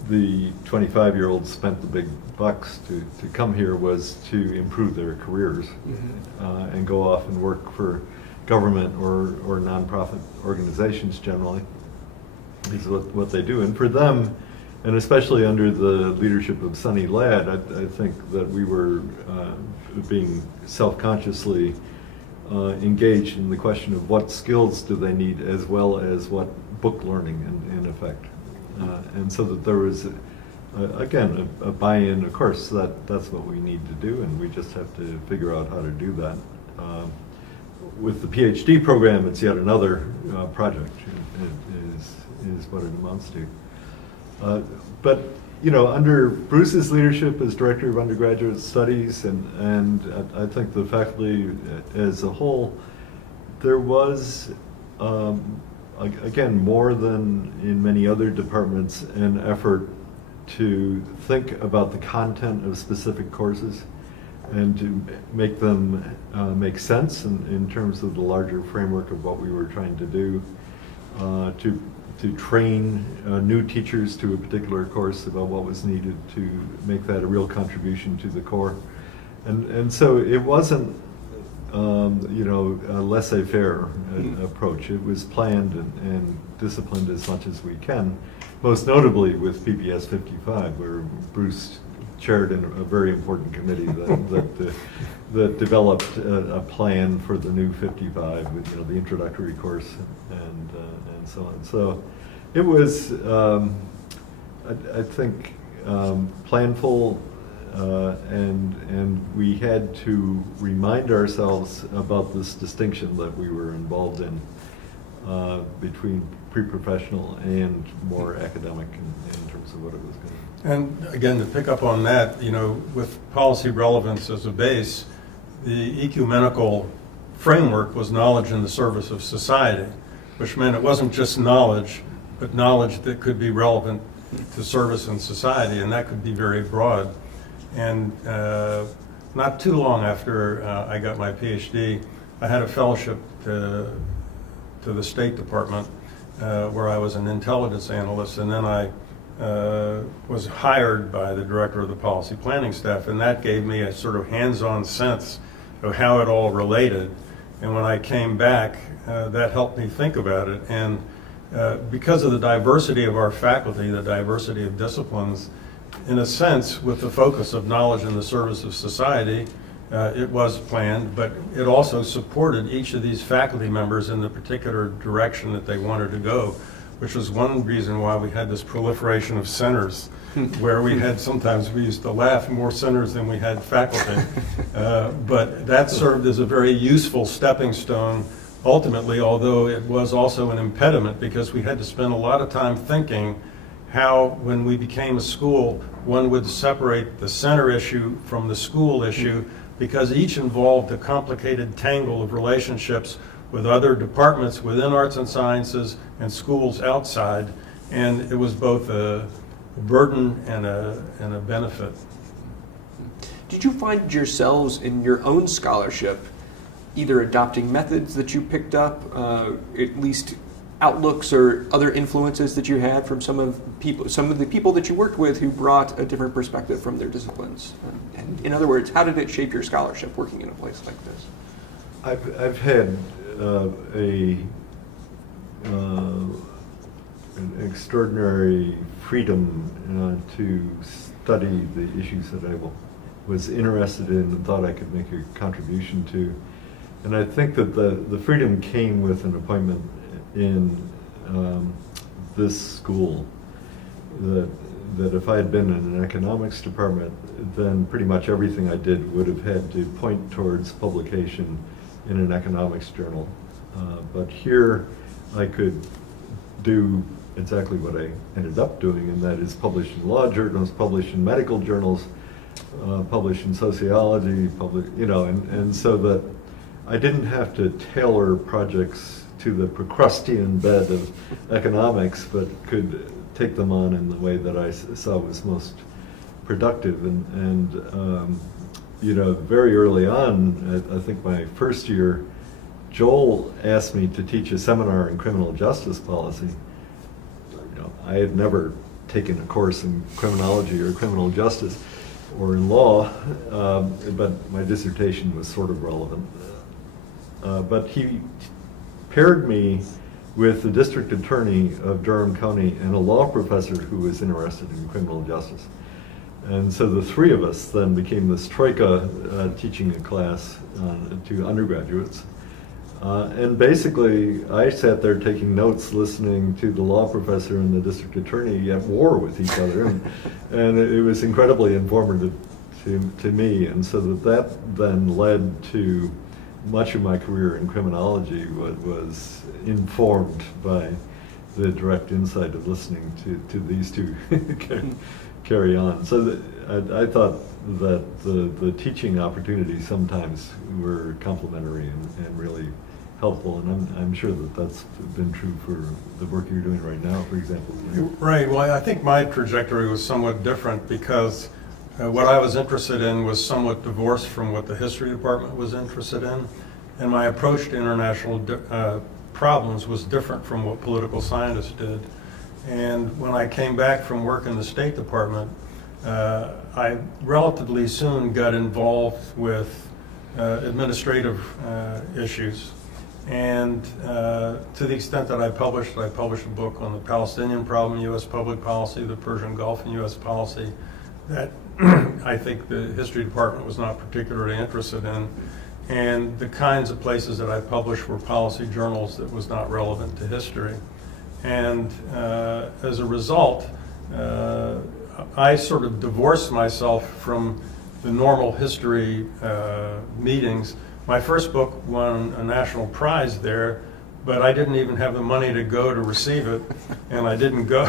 the 25-year-olds spent the big bucks to come here, was to improve their careers and go off and work for government or nonprofit organizations generally, is what they do. And for them, and especially under the leadership of Sonny Ladd, I think that we were being self-consciously engaged in the question of what skills do they need, as well as what book learning in effect. And so that there was, again, a buy-in. Of course, that's what we need to do, and we just have to figure out how to do that. With the PhD program, it's yet another project. It is what it amounts to. But you know, under Bruce's leadership as director of undergraduate studies, and I think the faculty as a whole, there was, again, more than in many other departments, an effort to think about the content of specific courses and to make them make sense in terms of the larger framework of what we were trying to do, to train new teachers to a particular course about what was needed to make that a real contribution to the core. And so it wasn't, a laissez-faire approach. It was planned and disciplined as much as we can, most notably with PPS 55, where Bruce chaired a very important committee that developed a plan for the new 55 with the introductory course and so on. So it was, I think, planful, and we had to remind ourselves about this distinction that we were involved in between pre-professional and more academic in terms of what it was going to be. And again, to pick up on that, with policy relevance as a base, the ecumenical framework was knowledge in the service of society, which meant it wasn't just knowledge, but knowledge that could be relevant to service in society, and that could be very broad. And not too long after I got my PhD, I had a fellowship to the State Department where I was an intelligence analyst, and then I was hired by the director of the policy planning staff, and that gave me a sort of hands-on sense of how it all related. And when I came back, that helped me think about it. And because of the diversity of our faculty, the diversity of disciplines, in a sense, with the focus of knowledge in the service of society, it was planned, but it also supported each of these faculty members in the particular direction that they wanted to go, which was one reason why we had this proliferation of centers, where we had, sometimes we used to laugh, more centers than we had faculty. But that served as a very useful stepping stone, ultimately, although it was also an impediment because we had to spend a lot of time thinking how, when we became a school, one would separate the center issue from the school issue, because each involved a complicated tangle of relationships with other departments within arts and sciences and schools outside, and it was both a burden and a benefit. Did you find yourselves in your own scholarship either adopting methods that you picked up, at least outlooks or other influences that you had from some of the people that you worked with who brought a different perspective from their disciplines? And in other words, how did it shape your scholarship working in a place like this? I've had an extraordinary freedom to study the issues that I was interested in and thought I could make a contribution to. And I think that the freedom came with an appointment in this school, that if I had been in an economics department, then pretty much everything I did would have had to point towards publication in an economics journal. But here I could do exactly what I ended up doing, and that is publish in law journals, publish in medical journals, publish in sociology, and so that I didn't have to tailor projects to the Procrustean bed of economics, but could take them on in the way that I saw was most productive. And very early on, I think my first year, Joel asked me to teach a seminar in criminal justice policy. I had never taken a course in criminology or criminal justice or in law, but my dissertation was sort of relevant. But he paired me with the district attorney of Durham County and a law professor who was interested in criminal justice. And so the three of us then became this troika teaching a class to undergraduates. And basically, I sat there taking notes, listening to the law professor and the district attorney at war with each other. And it was incredibly informative to me. And so that then led to much of my career in criminology was informed by the direct insight of listening to these two carry on. So I thought that the teaching opportunities sometimes were complementary and really helpful, and I'm sure that that's been true for the work you're doing right now, for example. Right. Well, I think my trajectory was somewhat different because what I was interested in was somewhat divorced from what the history department was interested in, and my approach to international problems was different from what political scientists did. And when I came back from work in the State Department, I relatively soon got involved with administrative issues. And to the extent that I published a book on the Palestinian problem in U.S. public policy, the Persian Gulf in U.S. policy, that I think the history department was not particularly interested in. And the kinds of places that I published were policy journals that was not relevant to history. And as a result, I sort of divorced myself from the normal history meetings. My first book won a national prize there, but I didn't even have the money to go to receive it, and I didn't go.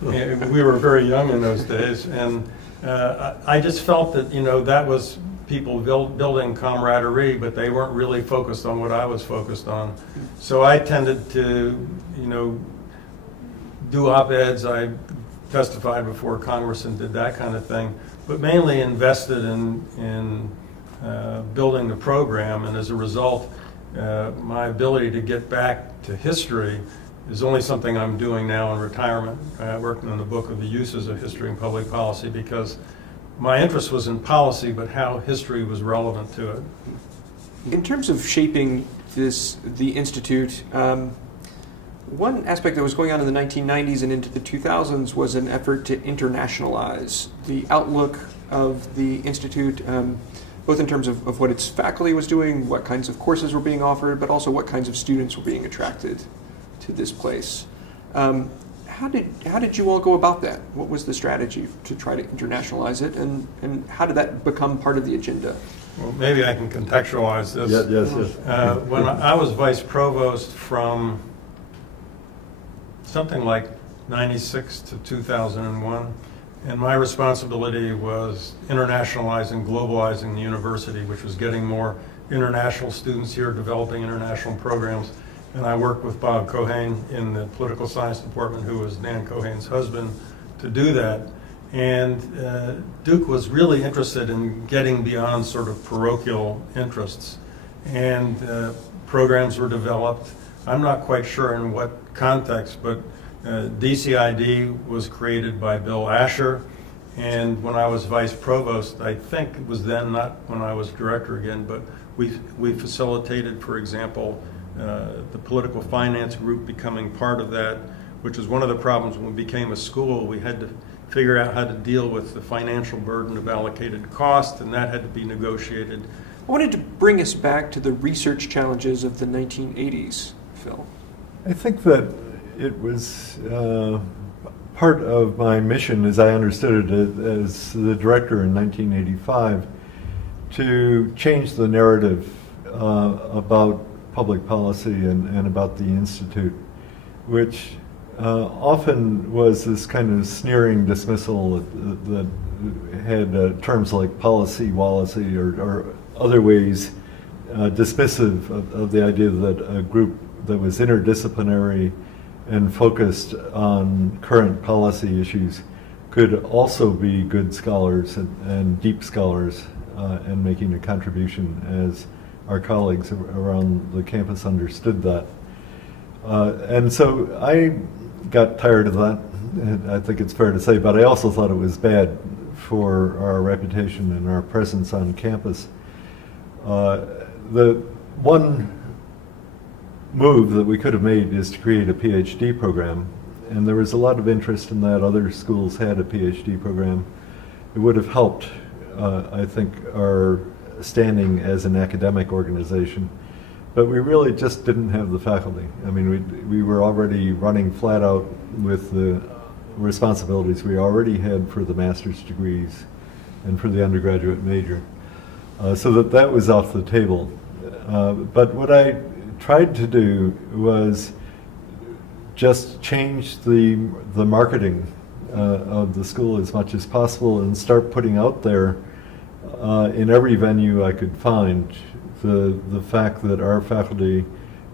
We were very young in those days, and I just felt that, that was people building camaraderie, but they weren't really focused on what I was focused on. So I tended to, do op-eds. I testified before Congress and did that kind of thing, but mainly invested in building the program, and as a result, my ability to get back to history is only something I'm doing now in retirement, working on the book of the uses of history in public policy, because my interest was in policy, but how history was relevant to it. In terms of shaping the Institute, one aspect that was going on in the 1990s and into the 2000s was an effort to internationalize the outlook of the Institute, both in terms of what its faculty was doing, what kinds of courses were being offered, but also what kinds of students were being attracted to this place. How did you all go about that? What was the strategy to try to internationalize it, and how did that become part of the agenda? Well, maybe I can contextualize this. Yes. When I was vice provost from something like 96 to 2001, and my responsibility was internationalizing, globalizing the university, which was getting more international students here, developing international programs. And I worked with Bob Cohane in the political science department, who was Dan Cohane's husband, to do that. And Duke was really interested in getting beyond sort of parochial interests. And programs were developed. I'm not quite sure in what context, but DCID was created by Bill Asher. And when I was vice provost, I think it was then, not when I was director again, but we facilitated, for example, the political finance group becoming part of that, which was one of the problems when we became a school. We had to figure out how to deal with the financial burden of allocated cost, and that had to be negotiated. I wanted to bring us back to the research challenges of the 1980s, Phil. I think that it was part of my mission, as I understood it as the director in 1985, to change the narrative about public policy and about the Institute, which often was this kind of sneering dismissal that had terms like policy-walacy or other ways dismissive of the idea that a group that was interdisciplinary and focused on current policy issues could also be good scholars and deep scholars and making a contribution, as our colleagues around the campus understood that. And so I got tired of that, I think it's fair to say, but I also thought it was bad for our reputation and our presence on campus. The one move that we could have made is to create a PhD program, and there was a lot of interest in that. Other schools had a PhD program. It would have helped, I think, our standing as an academic organization, but we really just didn't have the faculty. I mean, we were already running flat out with the responsibilities we already had for the master's degrees and for the undergraduate major, so that was off the table. But what I tried to do was just change the marketing of the school as much as possible and start putting out there in every venue I could find the fact that our faculty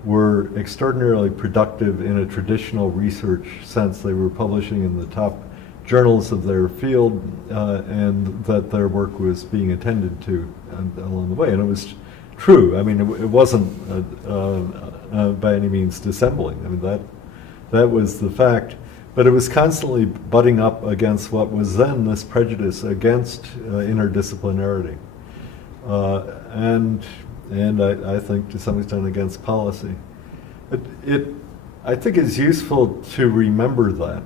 were extraordinarily productive in a traditional research sense. They were publishing in the top journals of their field, and that their work was being attended to along the way. And it was true. I mean, it wasn't by any means dissembling. I mean, that was the fact. But it was constantly butting up against what was then this prejudice against interdisciplinarity, and I think to some extent against policy. I think it's useful to remember that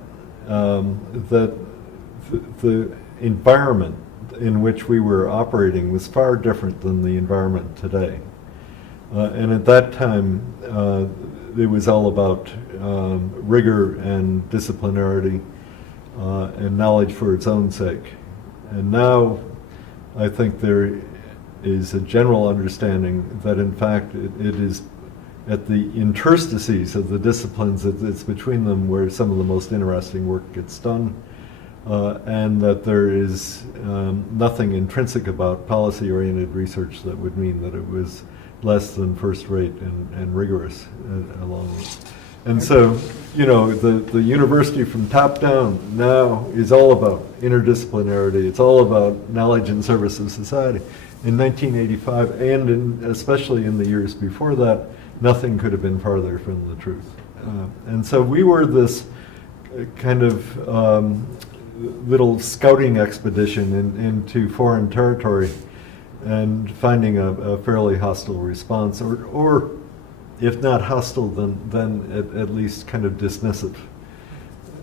the environment in which we were operating was far different than the environment today. And at that time, it was all about rigor and disciplinarity and knowledge for its own sake. And now I think there is a general understanding that in fact it is at the interstices of the disciplines, it's between them where some of the most interesting work gets done, and that there is nothing intrinsic about policy-oriented research that would mean that it was less than first-rate and rigorous along with. And so, you know, the university from top down now is all about interdisciplinarity. It's all about knowledge in service of society. In 1985, and especially in the years before that, nothing could have been farther from the truth. And so we were this kind of little scouting expedition into foreign territory and finding a fairly hostile response, or if not hostile, then at least kind of dismissive.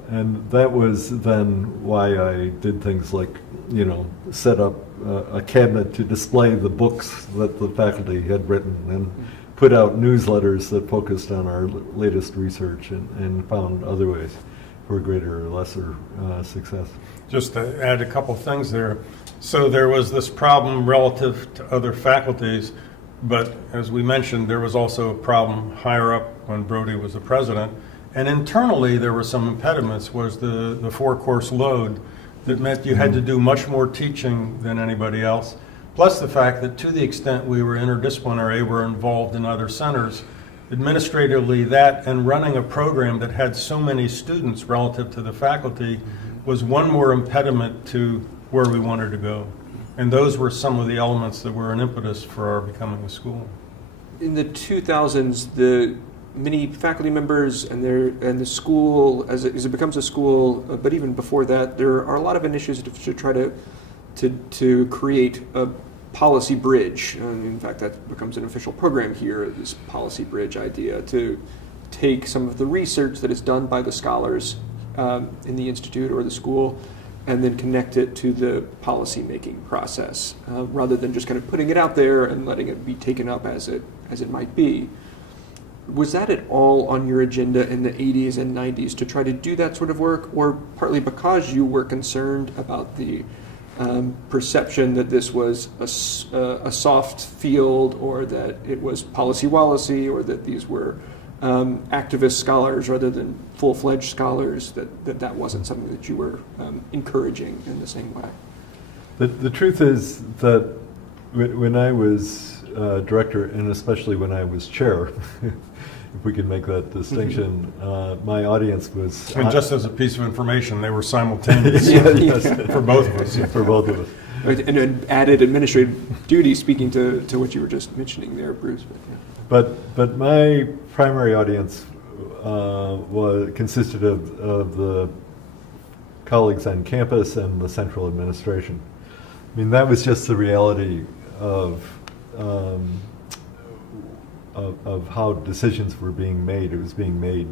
And that was then why I did things like, you know, set up a cabinet to display the books that the faculty had written, and put out newsletters that focused on our latest research, and found other ways for greater or lesser success. Just to add a couple things there. So there was this problem relative to other faculties, but as we mentioned, there was also a problem higher up when Brody was the president. And internally, there were some impediments, was the 4-course load that meant you had to do much more teaching than anybody else. Plus the fact that to the extent we were interdisciplinary, we're involved in other centers. Administratively, that and running a program that had so many students relative to the faculty was one more impediment to where we wanted to go. And those were some of the elements that were an impetus for our becoming a school. In the 2000s, the many faculty members and the school, as it becomes a school, but even before that, there are a lot of initiatives to try to create a policy bridge. And in fact, that becomes an official program here, this policy bridge idea, to take some of the research that is done by the scholars in the institute or the school, and then connect it to the policy-making process, rather than just kind of putting it out there and letting it be taken up as it might be. Was that at all on your agenda in the 80s and 90s to try to do that sort of work, or partly because you were concerned about the perception that this was a soft field, or that it was policy-wallasy, or that these were activist scholars rather than full-fledged scholars, that wasn't something that you were encouraging in the same way? The truth is that when I was director, and especially when I was chair, if we can make that distinction, my audience was... And just as a piece of information, they were simultaneous for both of us. For both of us. And an added administrative duty, speaking to what you were just mentioning there, Bruce. But my primary audience consisted of the colleagues on campus and the central administration. I mean, that was just the reality of how decisions were being made. It was being made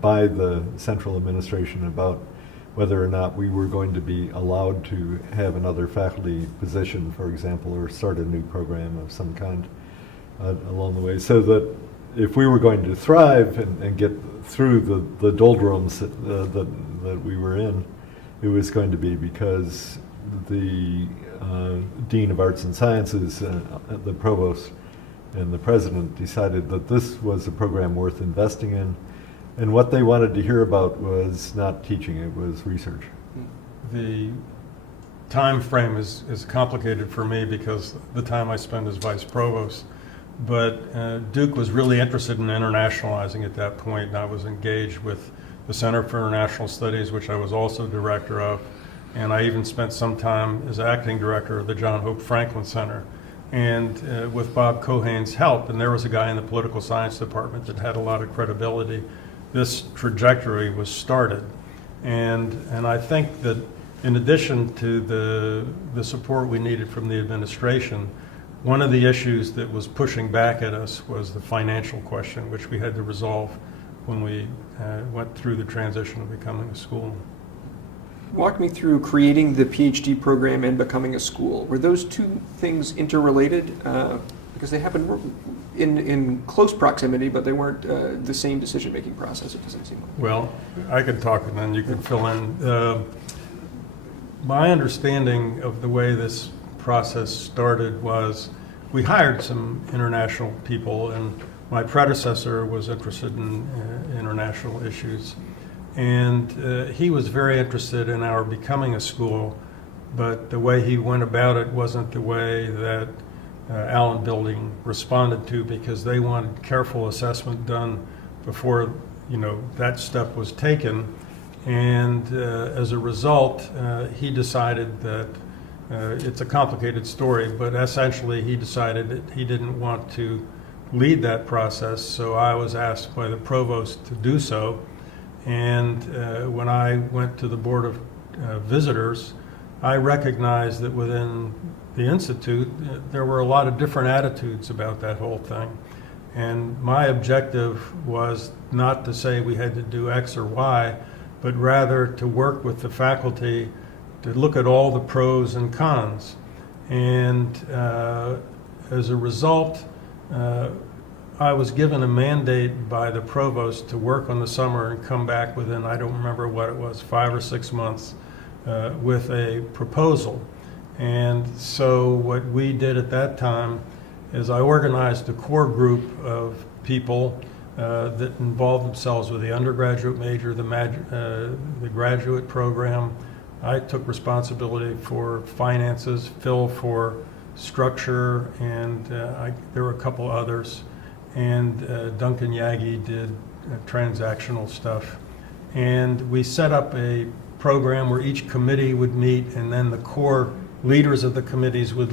by the central administration about whether or not we were going to be allowed to have another faculty position, for example, or start a new program of some kind along the way. So that if we were going to thrive and get through the doldrums that we were in, it was going to be because the Dean of Arts and Sciences, the Provost, and the President decided that this was a program worth investing in. And what they wanted to hear about was not teaching, it was research. The time frame is complicated for me because the time I spent as Vice Provost, but Duke was really interested in internationalizing at that point, and I was engaged with the Center for International Studies, which I was also director of, and I even spent some time as acting director of the John Hope Franklin Center. And with Bob Cohane's help, and there was a guy in the political science department that had a lot of credibility, this trajectory was started. And I think that in addition to the support we needed from the administration, one of the issues that was pushing back at us was the financial question, which we had to resolve when we went through the transition of becoming a school. Walk me through creating the PhD program and becoming a school. Were those two things interrelated? Because they happened in close proximity, but they weren't the same decision-making process, it doesn't seem like. Well, I could talk and then you could fill in. My understanding of the way this process started was we hired some international people, and my predecessor was interested in international issues. And he was very interested in our becoming a school, but the way he went about it wasn't the way that Allen Building responded to, because they wanted careful assessment done before that step was taken. And as a result, he decided that it's a complicated story, but essentially he decided that he didn't want to lead that process, so I was asked by the provost to do so. And when I went to the Board of Visitors, I recognized that within the Institute, there were a lot of different attitudes about that whole thing. And my objective was not to say we had to do X or Y, but rather to work with the faculty to look at all the pros and cons. And as a result, I was given a mandate by the provost to work on the summer and come back within, I don't remember what it was, 5 or 6 months with a proposal. And so what we did at that time is I organized a core group of people that involved themselves with the undergraduate major, the graduate program. I took responsibility for finances, Phil for structure, and there were a couple others. And Duncan Yagi did transactional stuff. And we set up a program where each committee would meet, and then the core leaders of the committees would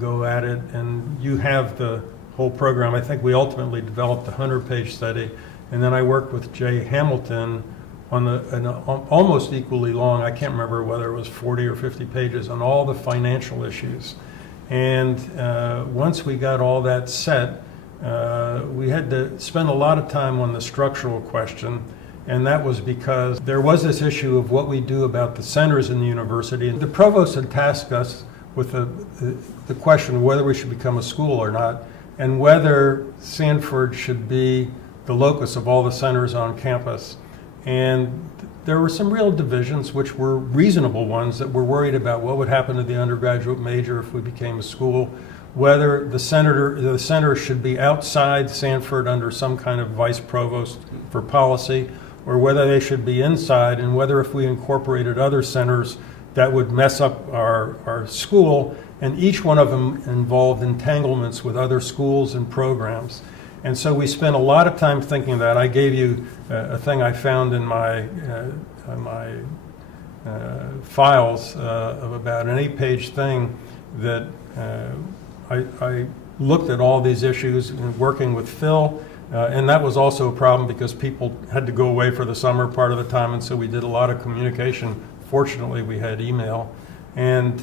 go at it. And you have the whole program. I think we ultimately developed a 100-page study, and then I worked with Jay Hamilton on an almost equally long, I can't remember whether it was 40 or 50 pages, on all the financial issues. And once we got all that set, we had to spend a lot of time on the structural question, and that was because there was this issue of what we do about the centers in the university. And the provost had tasked us with the question of whether we should become a school or not, and whether Sanford should be the locus of all the centers on campus. And there were some real divisions, which were reasonable ones, that were worried about what would happen to the undergraduate major if we became a school, whether the center should be outside Sanford under some kind of vice provost for policy, or whether they should be inside, and whether if we incorporated other centers that would mess up our school, and each one of them involved entanglements with other schools and programs. And so we spent a lot of time thinking of that. I gave you a thing I found in my files of about an 8-page thing that I looked at all these issues and working with Phil, and that was also a problem because people had to go away for the summer part of the time, and so we did a lot of communication. Fortunately, we had email, and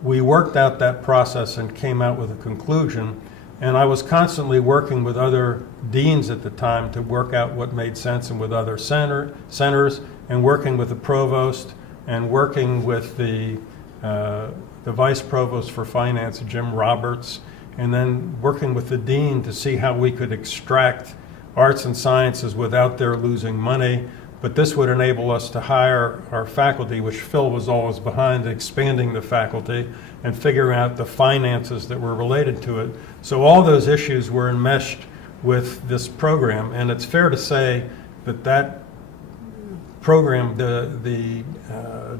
we worked out that process and came out with a conclusion. And I was constantly working with other deans at the time to work out what made sense, and with other centers, and working with the provost, and working with the vice provost for finance, Jim Roberts, and then working with the dean to see how we could extract arts and sciences without their losing money. But this would enable us to hire our faculty, which Phil was always behind expanding the faculty and figuring out the finances that were related to it. So all those issues were enmeshed with this program, and it's fair to say that that program, the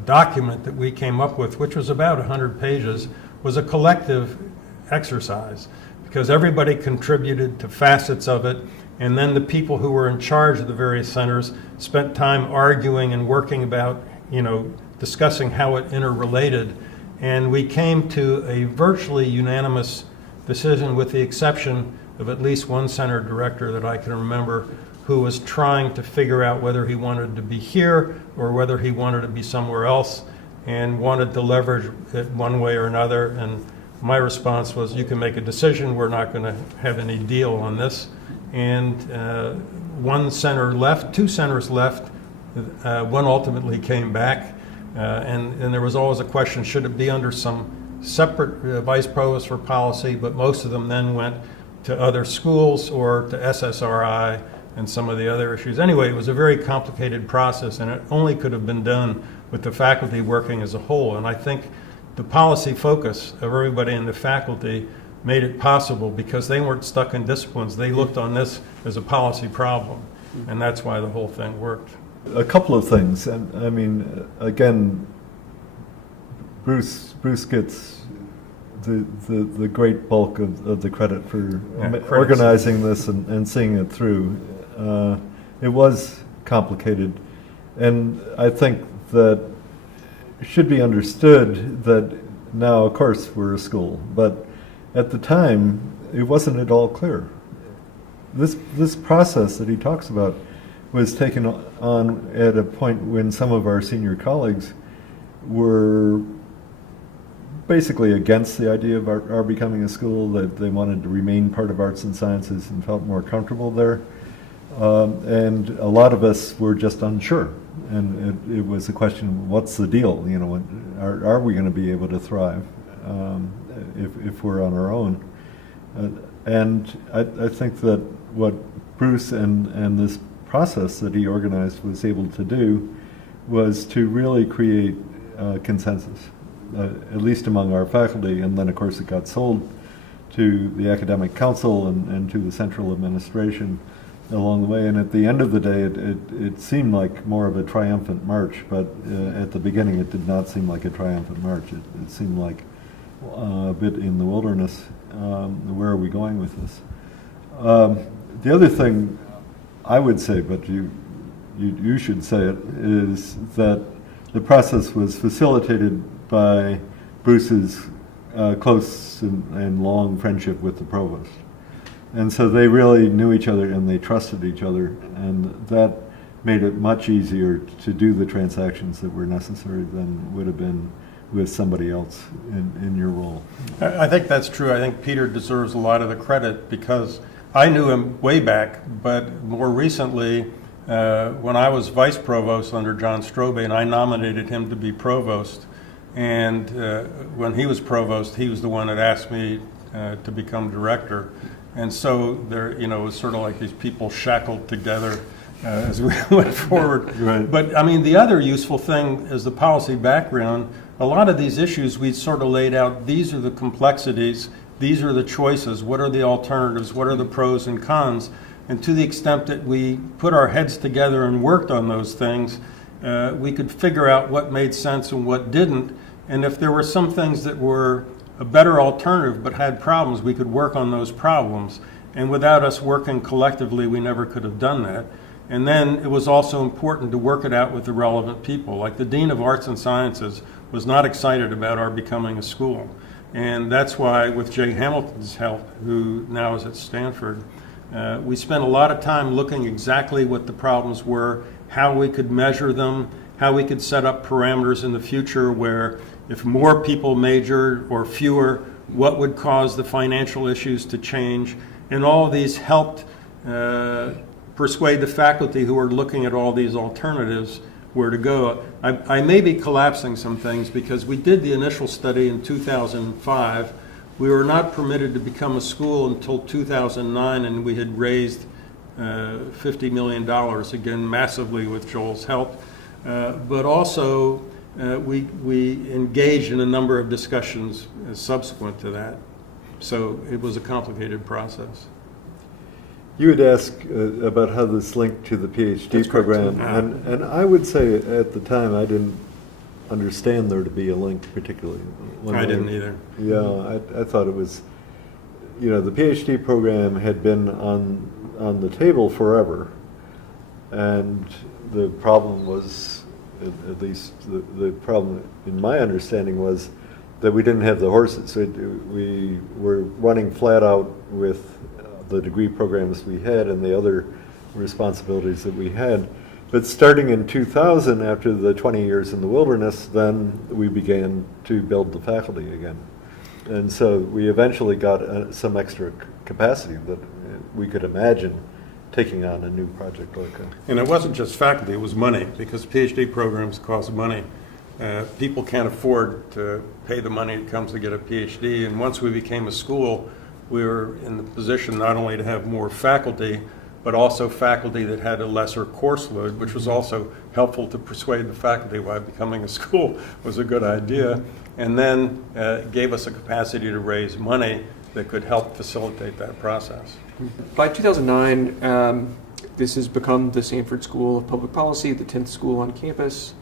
document that we came up with, which was about 100 pages, was a collective exercise, because everybody contributed to facets of it, and then the people who were in charge of the various centers spent time arguing and working about, discussing how it interrelated, and we came to a virtually unanimous decision, with the exception of at least one center director that I can remember, who was trying to figure out whether he wanted to be here or whether he wanted to be somewhere else, and wanted to leverage it one way or another. And my response was, you can make a decision, we're not going to have any deal on this. And one center left, two centers left, one ultimately came back, and there was always a question, should it be under some separate vice provost for policy, but most of them then went to other schools or to SSRI and some of the other issues. Anyway, it was a very complicated process, and it only could have been done with the faculty working as a whole. And I think the policy focus of everybody in the faculty made it possible, because they weren't stuck in disciplines. They looked on this as a policy problem, and that's why the whole thing worked. A couple of things, and I mean, again, Bruce gets the great bulk of the credit for organizing this and seeing it through. It was complicated, and I think that it should be understood that now, of course, we're a school, but at the time, it wasn't at all clear. This process that he talks about was taken on at a point when some of our senior colleagues were basically against the idea of our becoming a school, that they wanted to remain part of arts and sciences and felt more comfortable there. And a lot of us were just unsure. And it was a question, what's the deal? Are we going to be able to thrive if we're on our own? And I think that what Bruce and this process that he organized was able to do was to really create consensus, at least among our faculty, and then of course it got sold to the academic council and to the central administration along the way. And at the end of the day, it seemed like more of a triumphant march, but at the beginning it did not seem like a triumphant march. It seemed like a bit in the wilderness. Where are we going with this? The other thing I would say, but you should say it, is that the process was facilitated by Bruce's close and long friendship with the provost. And so they really knew each other and they trusted each other, and that made it much easier to do the transactions that were necessary than would have been with somebody else in your role. I think that's true. I think Peter deserves a lot of the credit, because I knew him way back, but more recently, when I was vice provost under John Strobay, and I nominated him to be provost, and when he was provost, he was the one that asked me to become director. And so there, it was sort of like these people shackled together as we went forward. Right. But I mean, the other useful thing is the policy background. A lot of these issues we sort of laid out, these are the complexities, these are the choices, what are the alternatives, what are the pros and cons. And to the extent that we put our heads together and worked on those things, we could figure out what made sense and what didn't. And if there were some things that were a better alternative but had problems, we could work on those problems. And without us working collectively, we never could have done that. And then it was also important to work it out with the relevant people. Like the Dean of Arts and Sciences was not excited about our becoming a school. And that's why, with Jay Hamilton's help, who now is at Stanford, we spent a lot of time looking exactly what the problems were, how we could measure them, how we could set up parameters in the future where if more people majored or fewer, what would cause the financial issues to change. And all of these helped persuade the faculty who are looking at all these alternatives where to go. I may be collapsing some things because we did the initial study in 2005. We were not permitted to become a school until 2009, and we had raised $50 million, again, massively with Joel's help. But also, we engaged in a number of discussions subsequent to that. So it was a complicated process. You had asked about how this linked to the PhD That's program, correct. and I would say at the time I didn't understand there to be a link particularly. I didn't either. Yeah, I thought it was the PhD program had been on the table forever, and the problem was, at least the problem in my understanding was that we didn't have the horses. We were running flat out with the degree programs we had and the other responsibilities that we had. But starting in 2000, after the 20 years in the wilderness, then we began to build the faculty again. And so we eventually got some extra capacity that we could imagine taking on a new project like that. And it wasn't just faculty, it was money, because PhD programs cost money. People can't afford to pay the money it comes to get a PhD, and once we became a school, we were in the position not only to have more faculty, but also faculty that had a lesser course load, which was also helpful to persuade the faculty why becoming a school was a good idea, and then gave us a capacity to raise money that could help facilitate that process. By 2009, this has become the Sanford School of Public Policy, the 10th school on campus.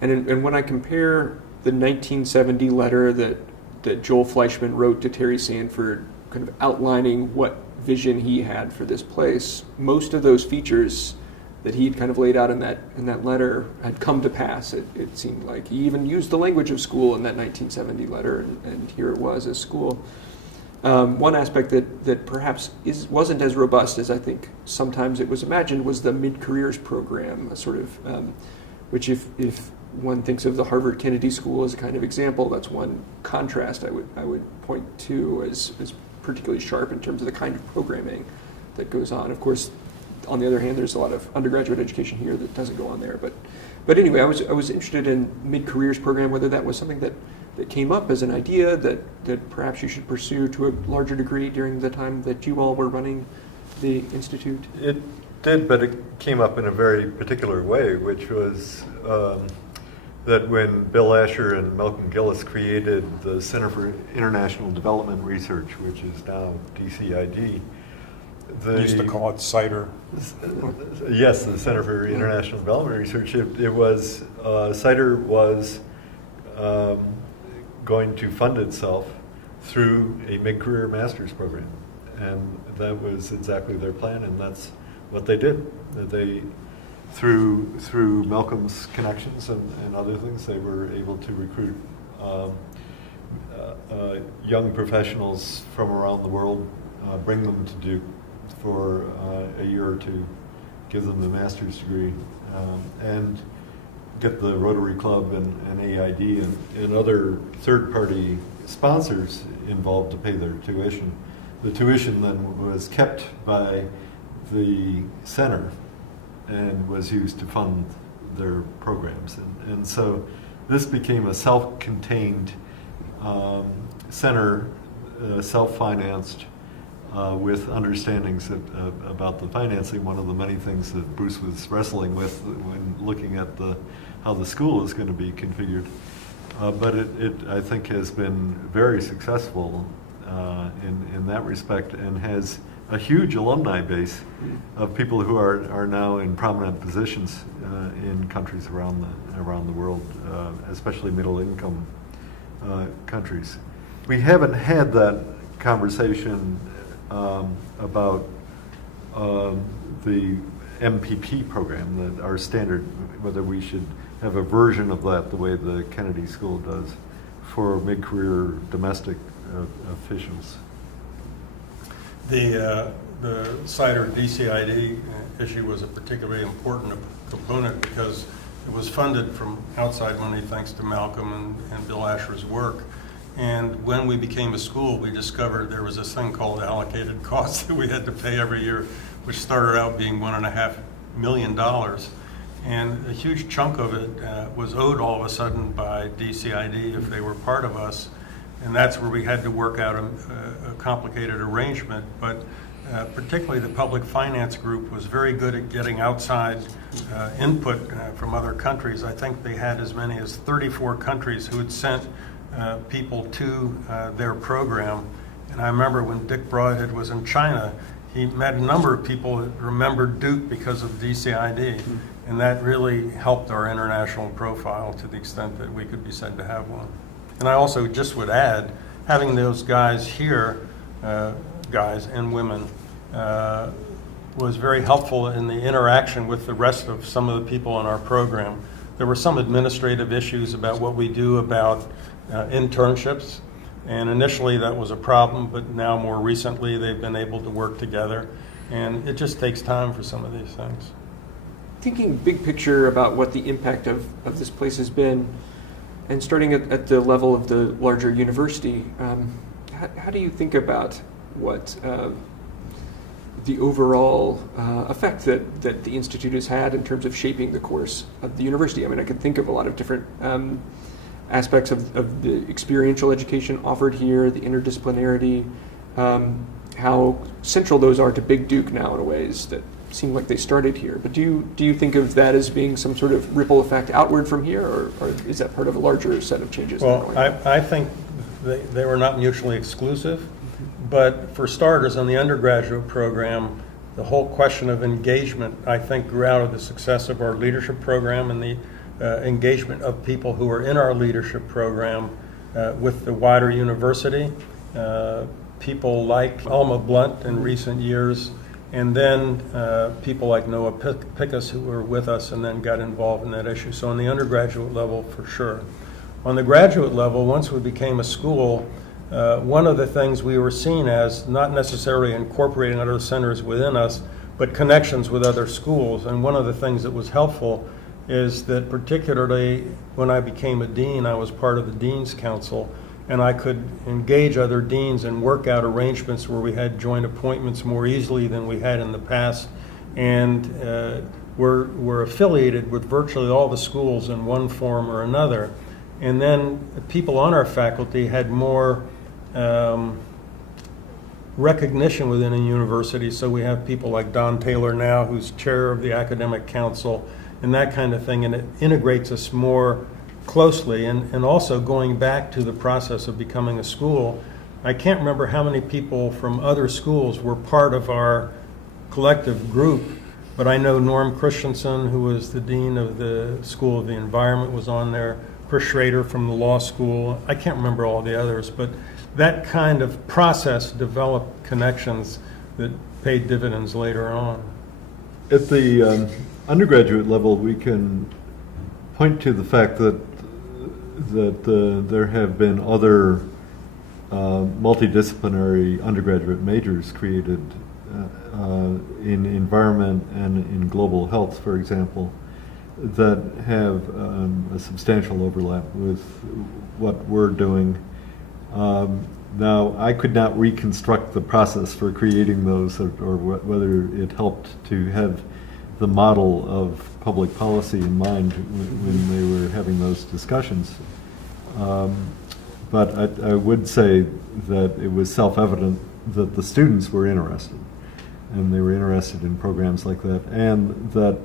And when I compare the 1970 letter that Joel Fleischman wrote to Terry Sanford, kind of outlining what vision he had for this place, most of those features that he'd kind of laid out in that letter had come to pass. It seemed like he even used the language of school in that 1970 letter, and here it was as school. One aspect that perhaps wasn't as robust as I think sometimes it was imagined was the mid-careers program, a sort of which if one thinks of the Harvard Kennedy School as a kind of example, that's one contrast I would point to as particularly sharp in terms of the kind of programming that goes on. Of course, on the other hand, there's a lot of undergraduate education here that doesn't go on there. But anyway, I was interested in mid-careers program, whether that was something that came up as an idea that perhaps you should pursue to a larger degree during the time that you all were running the Institute. It did, but it came up in a very particular way, which was that when Bill Asher and Malcolm Gillis created the Center for International Development Research, which is now DCID, They used to call it CIDR. Yes, the Center for International Development Research. It was CIDR was going to fund itself through a mid-career master's program, and that was exactly their plan, and that's what they did. They through Malcolm's connections and other things, they were able to recruit young professionals from around the world, bring them to Duke for a year or two, give them the master's degree, and get the Rotary Club and AID and other third-party sponsors involved to pay their tuition. The tuition then was kept by the center and was used to fund their programs. And so this became a self-contained center, self-financed, with understandings about the financing. One of the many things that Bruce was wrestling with when looking at how the school is going to be configured. But it I think has been very successful in that respect, and has a huge alumni base of people who are now in prominent positions in countries around the world, especially middle-income countries. We haven't had that conversation about the MPP program, our standard, whether we should have a version of that the way the Kennedy School does for mid-career domestic officials. The CIDR DCID issue was a particularly important component because it was funded from outside money thanks to Malcolm and Bill Asher's work. And when we became a school, we discovered there was this thing called allocated costs that we had to pay every year, which started out being $1.5 million. And a huge chunk of it was owed all of a sudden by DCID if they were part of us. And that's where we had to work out a complicated arrangement. But particularly the public finance group was very good at getting outside input from other countries. I think they had as many as 34 countries who had sent people to their program. And I remember when Dick Broadhead was in China, he met a number of people that remembered Duke because of DCID. And that really helped our international profile to the extent that we could be said to have one. And I also just would add, having those guys here guys and women, was very helpful in the interaction with the rest of some of the people in our program. There were some administrative issues about what we do about internships, and initially that was a problem, but now more recently they've been able to work together, and it just takes time for some of these things. Thinking big picture about what the impact of this place has been, and starting at the level of the larger university, how do you think about what the overall effect that the Institute has had in terms of shaping the course of the university? I mean, I could think of a lot of different aspects of the experiential education offered here, the interdisciplinarity, how central those are to Big Duke now in ways that seem like they started here. But do you think of that as being some sort of ripple effect outward from here, or is that part of a larger set of changes? Well, I think they were not mutually exclusive, but for starters, on the undergraduate program, the whole question of engagement, I think, grew out of the success of our leadership program and the engagement of people who are in our leadership program with the wider university, people like Alma Blunt in recent years, and then people like Noah Pickus who were with us and then got involved in that issue. So on the undergraduate level, for sure. On the graduate level, once we became a school, one of the things we were seen as, not necessarily incorporating other centers within us, but connections with other schools. And one of the things that was helpful is that particularly when I became a dean, I was part of the Dean's Council, and I could engage other deans and work out arrangements where we had joint appointments more easily than we had in the past. And we're affiliated with virtually all the schools in one form or another. And then people on our faculty had more recognition within a university. So we have people like Don Taylor now, who's chair of the academic council, and that kind of thing. And it integrates us more closely. And also going back to the process of becoming a school, I can't remember how many people from other schools were part of our collective group, but I know Norm Christensen, who was the dean of the School of the Environment, was on there. Chris Schrader from the law school. I can't remember all the others, but that kind of process developed connections that paid dividends later on. At the undergraduate level, we can point to the fact that there have been other multidisciplinary undergraduate majors created in environment and in global health, for example, that have a substantial overlap with what we're doing. Now, I could not reconstruct the process for creating those, or whether it helped to have the model of public policy in mind when they were having those discussions. But I would say that it was self-evident that the students were interested, and they were interested in programs like that, and that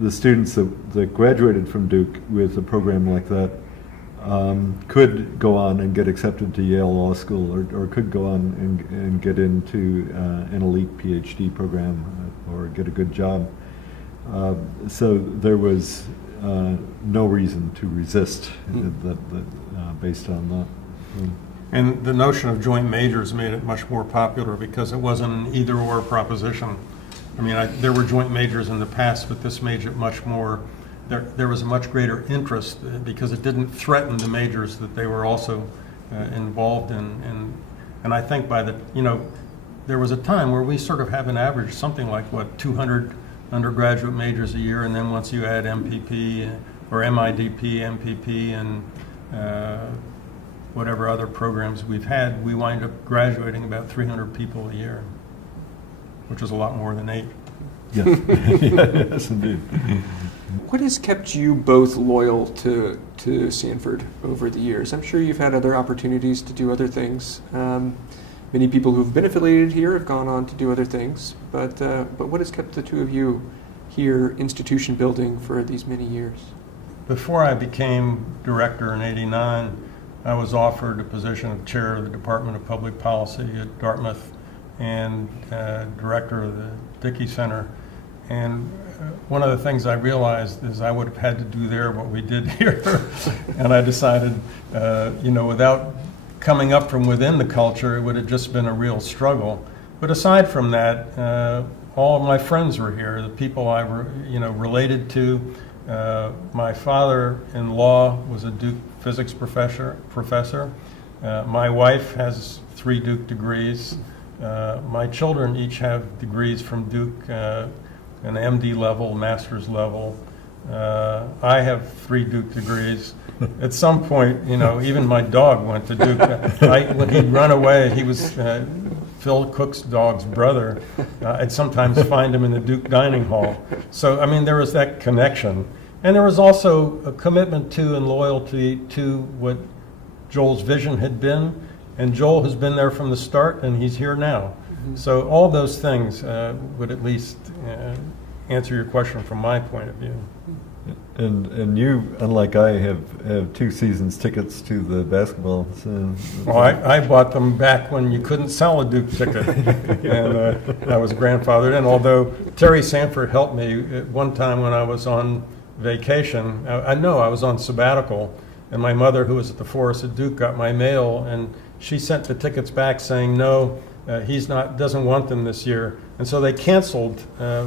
the students that graduated from Duke with a program like that could go on and get accepted to Yale Law School, or could go on and get into an elite PhD program or get a good job. So there was no reason to resist based on that. And the notion of joint majors made it much more popular because it wasn't an either-or proposition. I mean, there were joint majors in the past, but this made it much more, there was a much greater interest because it didn't threaten the majors that they were also involved in. And I think there was a time where we sort of have an average, something like, 200 undergraduate majors a year, and then once you add MPP or MIDP, MPP, and whatever other programs we've had, we wind up graduating about 300 people a year, which is a lot more than 8. Yes, yes, indeed. What has kept you both loyal to Sanford over the years? I'm sure you've had other opportunities to do other things. Many people who've been affiliated here have gone on to do other things, but what has kept the two of you here institution building for these many years? Before I became director in '89, I was offered a position of chair of the Department of Public Policy at Dartmouth and director of the Dickey Center. And one of the things I realized is I would have had to do there what we did here. And I decided, without coming up from within the culture, it would have just been a real struggle. But aside from that, all of my friends were here, the people I related to. My father-in-law was a Duke physics professor. My wife has 3 Duke degrees. My children each have degrees from Duke, an MD level, master's level. I have 3 Duke degrees. At some point, even my dog went to Duke. When he'd run away, he was Phil Cook's dog's brother. I'd sometimes find him in the Duke dining hall. So, there was that connection. And there was also a commitment to and loyalty to what Joel's vision had been. And Joel has been there from the start, and he's here now. Mm-hmm. So all those things would at least answer your question from my point of view. And you, unlike I, have 2 seasons tickets to the basketball. So. Well, I bought them back when you couldn't sell a Duke ticket, and I was grandfathered in. Although Terry Sanford helped me at one time when I was on vacation. I was on sabbatical, and my mother, who was at the Forest at Duke, got my mail, and she sent the tickets back saying, no, doesn't want them this year. And so they canceled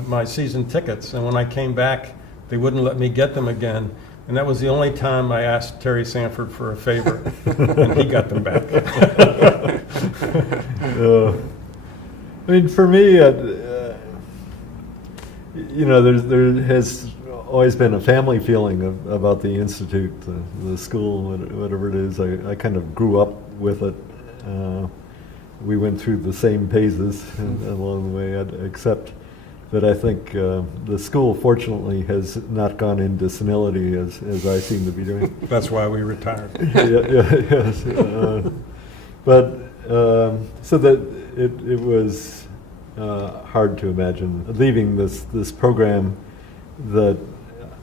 my season tickets, and when I came back, they wouldn't let me get them again. And that was the only time I asked Terry Sanford for a favor, and he got them back. For me, there has always been a family feeling about the Institute, the school, whatever it is. I kind of grew up with it. We went through the same phases along the way, except that I think the school, fortunately, has not gone into senility as I seem to be doing. That's why we retired. Yes. So that it was hard to imagine leaving this program that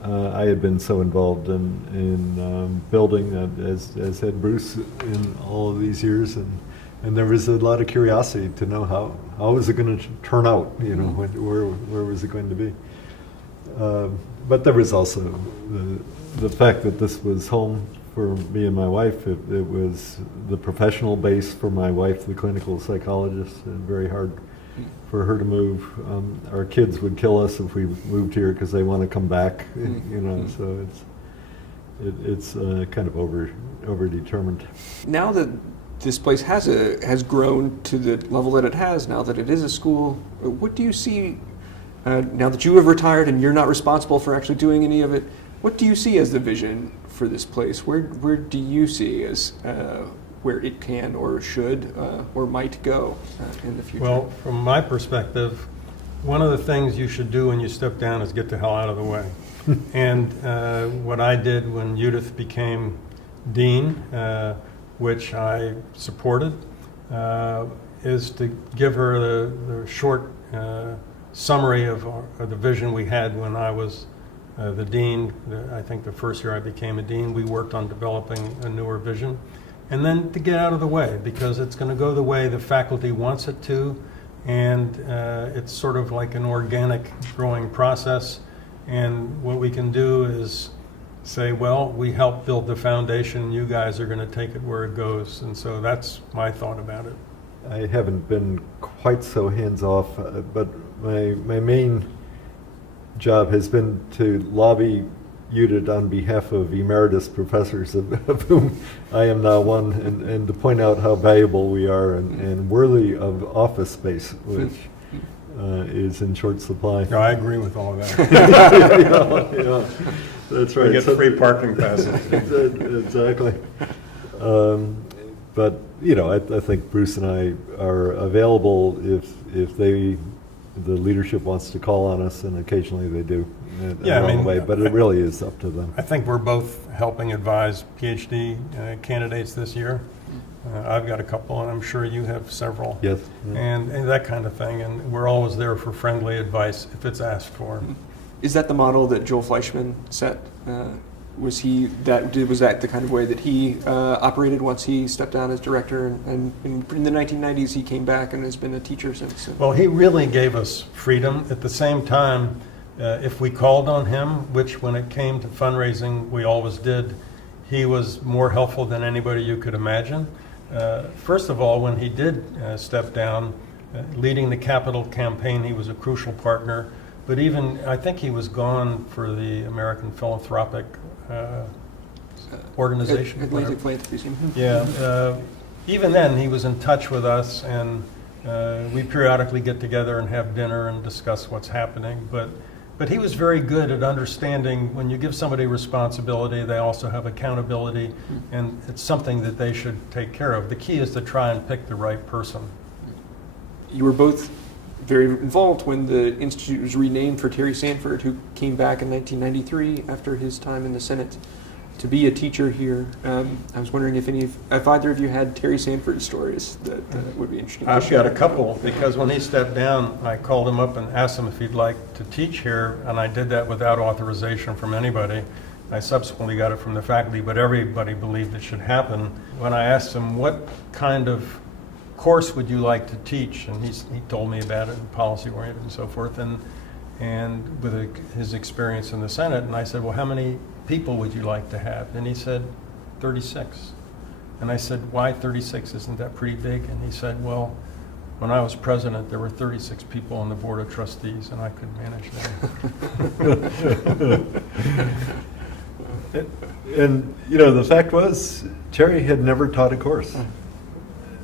I had been so involved in building, as had Bruce, in all of these years, and there was a lot of curiosity to know how was it going to turn out, where was it going to be. But there was also the fact that this was home for me and my wife. It was the professional base for my wife, the clinical psychologist, and very hard for her to move. Our kids would kill us if we moved here because they want to come back, so it's kind of over determined. Now that this place has grown to the level that it has, now that it is a school, what do you see, now that you have retired and you're not responsible for actually doing any of it, what do you see as the vision for this place? Where do you see as where it can or should or might go in the future? Well, from my perspective, one of the things you should do when you step down is get the hell out of the way. And what I did when Judith became dean, which I supported, is to give her the short summary of the vision we had when I was the dean. I think the first year I became a dean, we worked on developing a newer vision. And then to get out of the way, because it's going to go the way the faculty wants it to, and it's sort of like an organic growing process. And what we can do is say, well, we helped build the foundation, you guys are going to take it where it goes. And so that's my thought about it. I haven't been quite so hands-off, but my main job has been to lobby UDIT on behalf of emeritus professors, of whom I am now one, and to point out how valuable we are and worthy of office space, which is in short supply. No, I agree with all of that. Yeah, that's right. We get free parking passes. Exactly. But I think Bruce and I are available if the leadership wants to call on us, and occasionally they do. But it really is up to them. I think we're both helping advise PhD candidates this year. I've got a couple, and I'm sure you have several. Yes. Yeah. And that kind of thing. And we're always there for friendly advice if it's asked for. Is that the model that Joel Fleischman set? Was that the kind of way that he operated once he stepped down as director? And in the 1990s, he came back and has been a teacher since. Well, he really gave us freedom. At the same time, if we called on him, which when it came to fundraising, we always did, he was more helpful than anybody you could imagine. First of all, when he did step down, leading the Capitol campaign. He was a crucial partner. But even, I think he was gone for the American Philanthropic Organization. Atlantic Philanthropy. Yeah. Even then, he was in touch with us, and we periodically get together and have dinner and discuss what's happening. But he was very good at understanding when you give somebody responsibility, they also have accountability, and it's something that they should take care of. The key is to try and pick the right person. You were both very involved when the Institute was renamed for Terry Sanford, who came back in 1993 after his time in the Senate to be a teacher here. I was wondering if either of you had Terry Sanford stories that would be interesting. I've got a couple, because when he stepped down, I called him up and asked him if he'd like to teach here, and I did that without authorization from anybody. I subsequently got it from the faculty, but everybody believed it should happen. When I asked him, what kind of course would you like to teach? And he told me about it, policy-oriented and so forth, and with his experience in the Senate. And I said, well, how many people would you like to have? And he said, 36. And I said, why 36? Isn't that pretty big? And he said, well, when I was president, there were 36 people on the board of trustees, and I could manage that. And, you know, the fact was, Terry had never taught a course.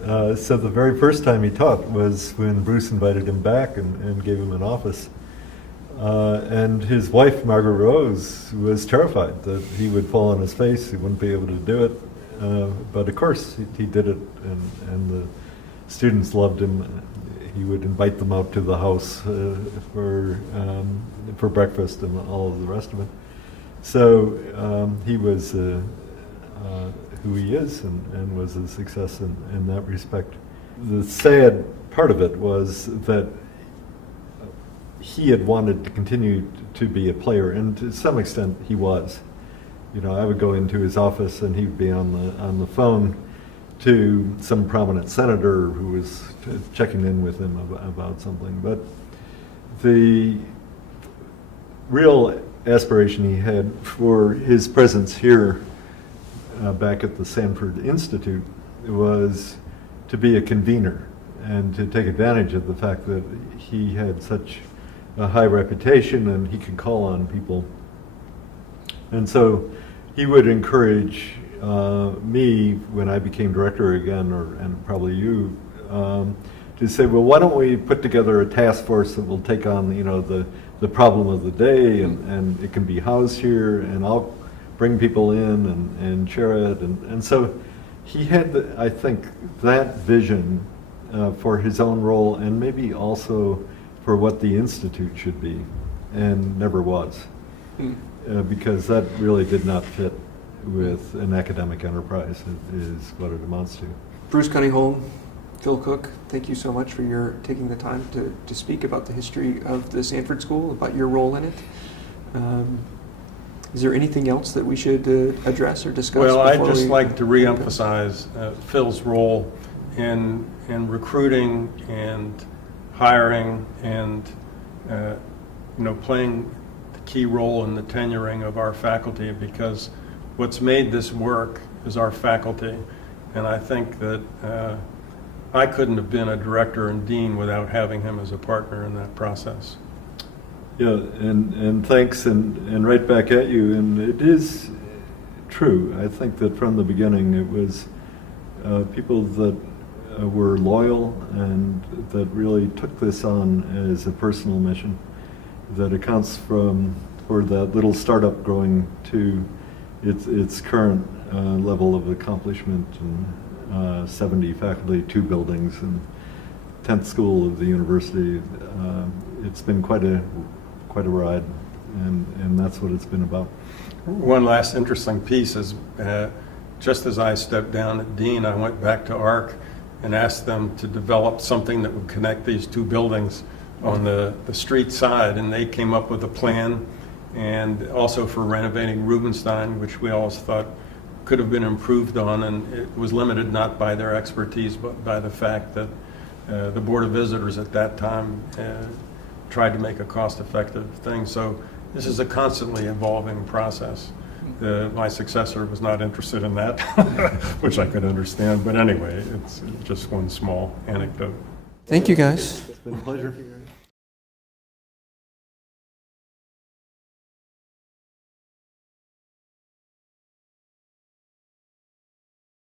So the very first time he taught was when Bruce invited him back and gave him an office. And his wife, Margaret Rose, was terrified that he would fall on his face, he wouldn't be able to do it. But of course, he did it, and the students loved him. He would invite them out to the house for breakfast and all of the rest of it. So he was who he is, and was a success in that respect. The sad part of it was that he had wanted to continue to be a player, and to some extent he was. You know, I would go into his office and he would be on the phone to some prominent senator who was checking in with him about something. But the real aspiration he had for his presence here back at the Sanford Institute was to be a convener and to take advantage of the fact that he had such a high reputation and he could call on people. And so he would encourage me when I became director again, and probably you, to say, well, why don't we put together a task force that will take on, you know, the problem of the day, and it can be housed here, and I'll bring people in and share it. And so he had, I think, that vision for his own role, and maybe also for what the Institute should be, and never was, because that really did not fit with an academic enterprise, is what it amounts to. Bruce Kuniholm, Phil Cook, thank you so much for your taking the time to speak about the history of the Sanford School, about your role in it. Is there anything else that we should address or discuss? Well, I'd just like to reemphasize Phil's role in recruiting and hiring and playing the key role in the tenuring of our faculty, because what's made this work is our faculty. And I think that I couldn't have been a director and dean without having him as a partner in that process. Yeah, and thanks, and right back at you. And it is true. I think that from the beginning it was people that were loyal and that really took this on as a personal mission that accounts for that little startup growing to its current level of accomplishment, and 70 faculty, 2 buildings, and 10th school of the university. It's been quite a ride, and that's what it's been about. One last interesting piece is just as I stepped down at Dean, I went back to ARC and asked them to develop something that would connect these 2 buildings on the street side, and they came up with a plan, and also for renovating Rubenstein, which we always thought could have been improved on, and it was limited not by their expertise but by the fact that the Board of Visitors at that time tried to make a cost-effective thing. So this is a constantly evolving process. My successor was not interested in that, which I could understand. But anyway, it's just one small anecdote. Thank you, guys. It's been a pleasure.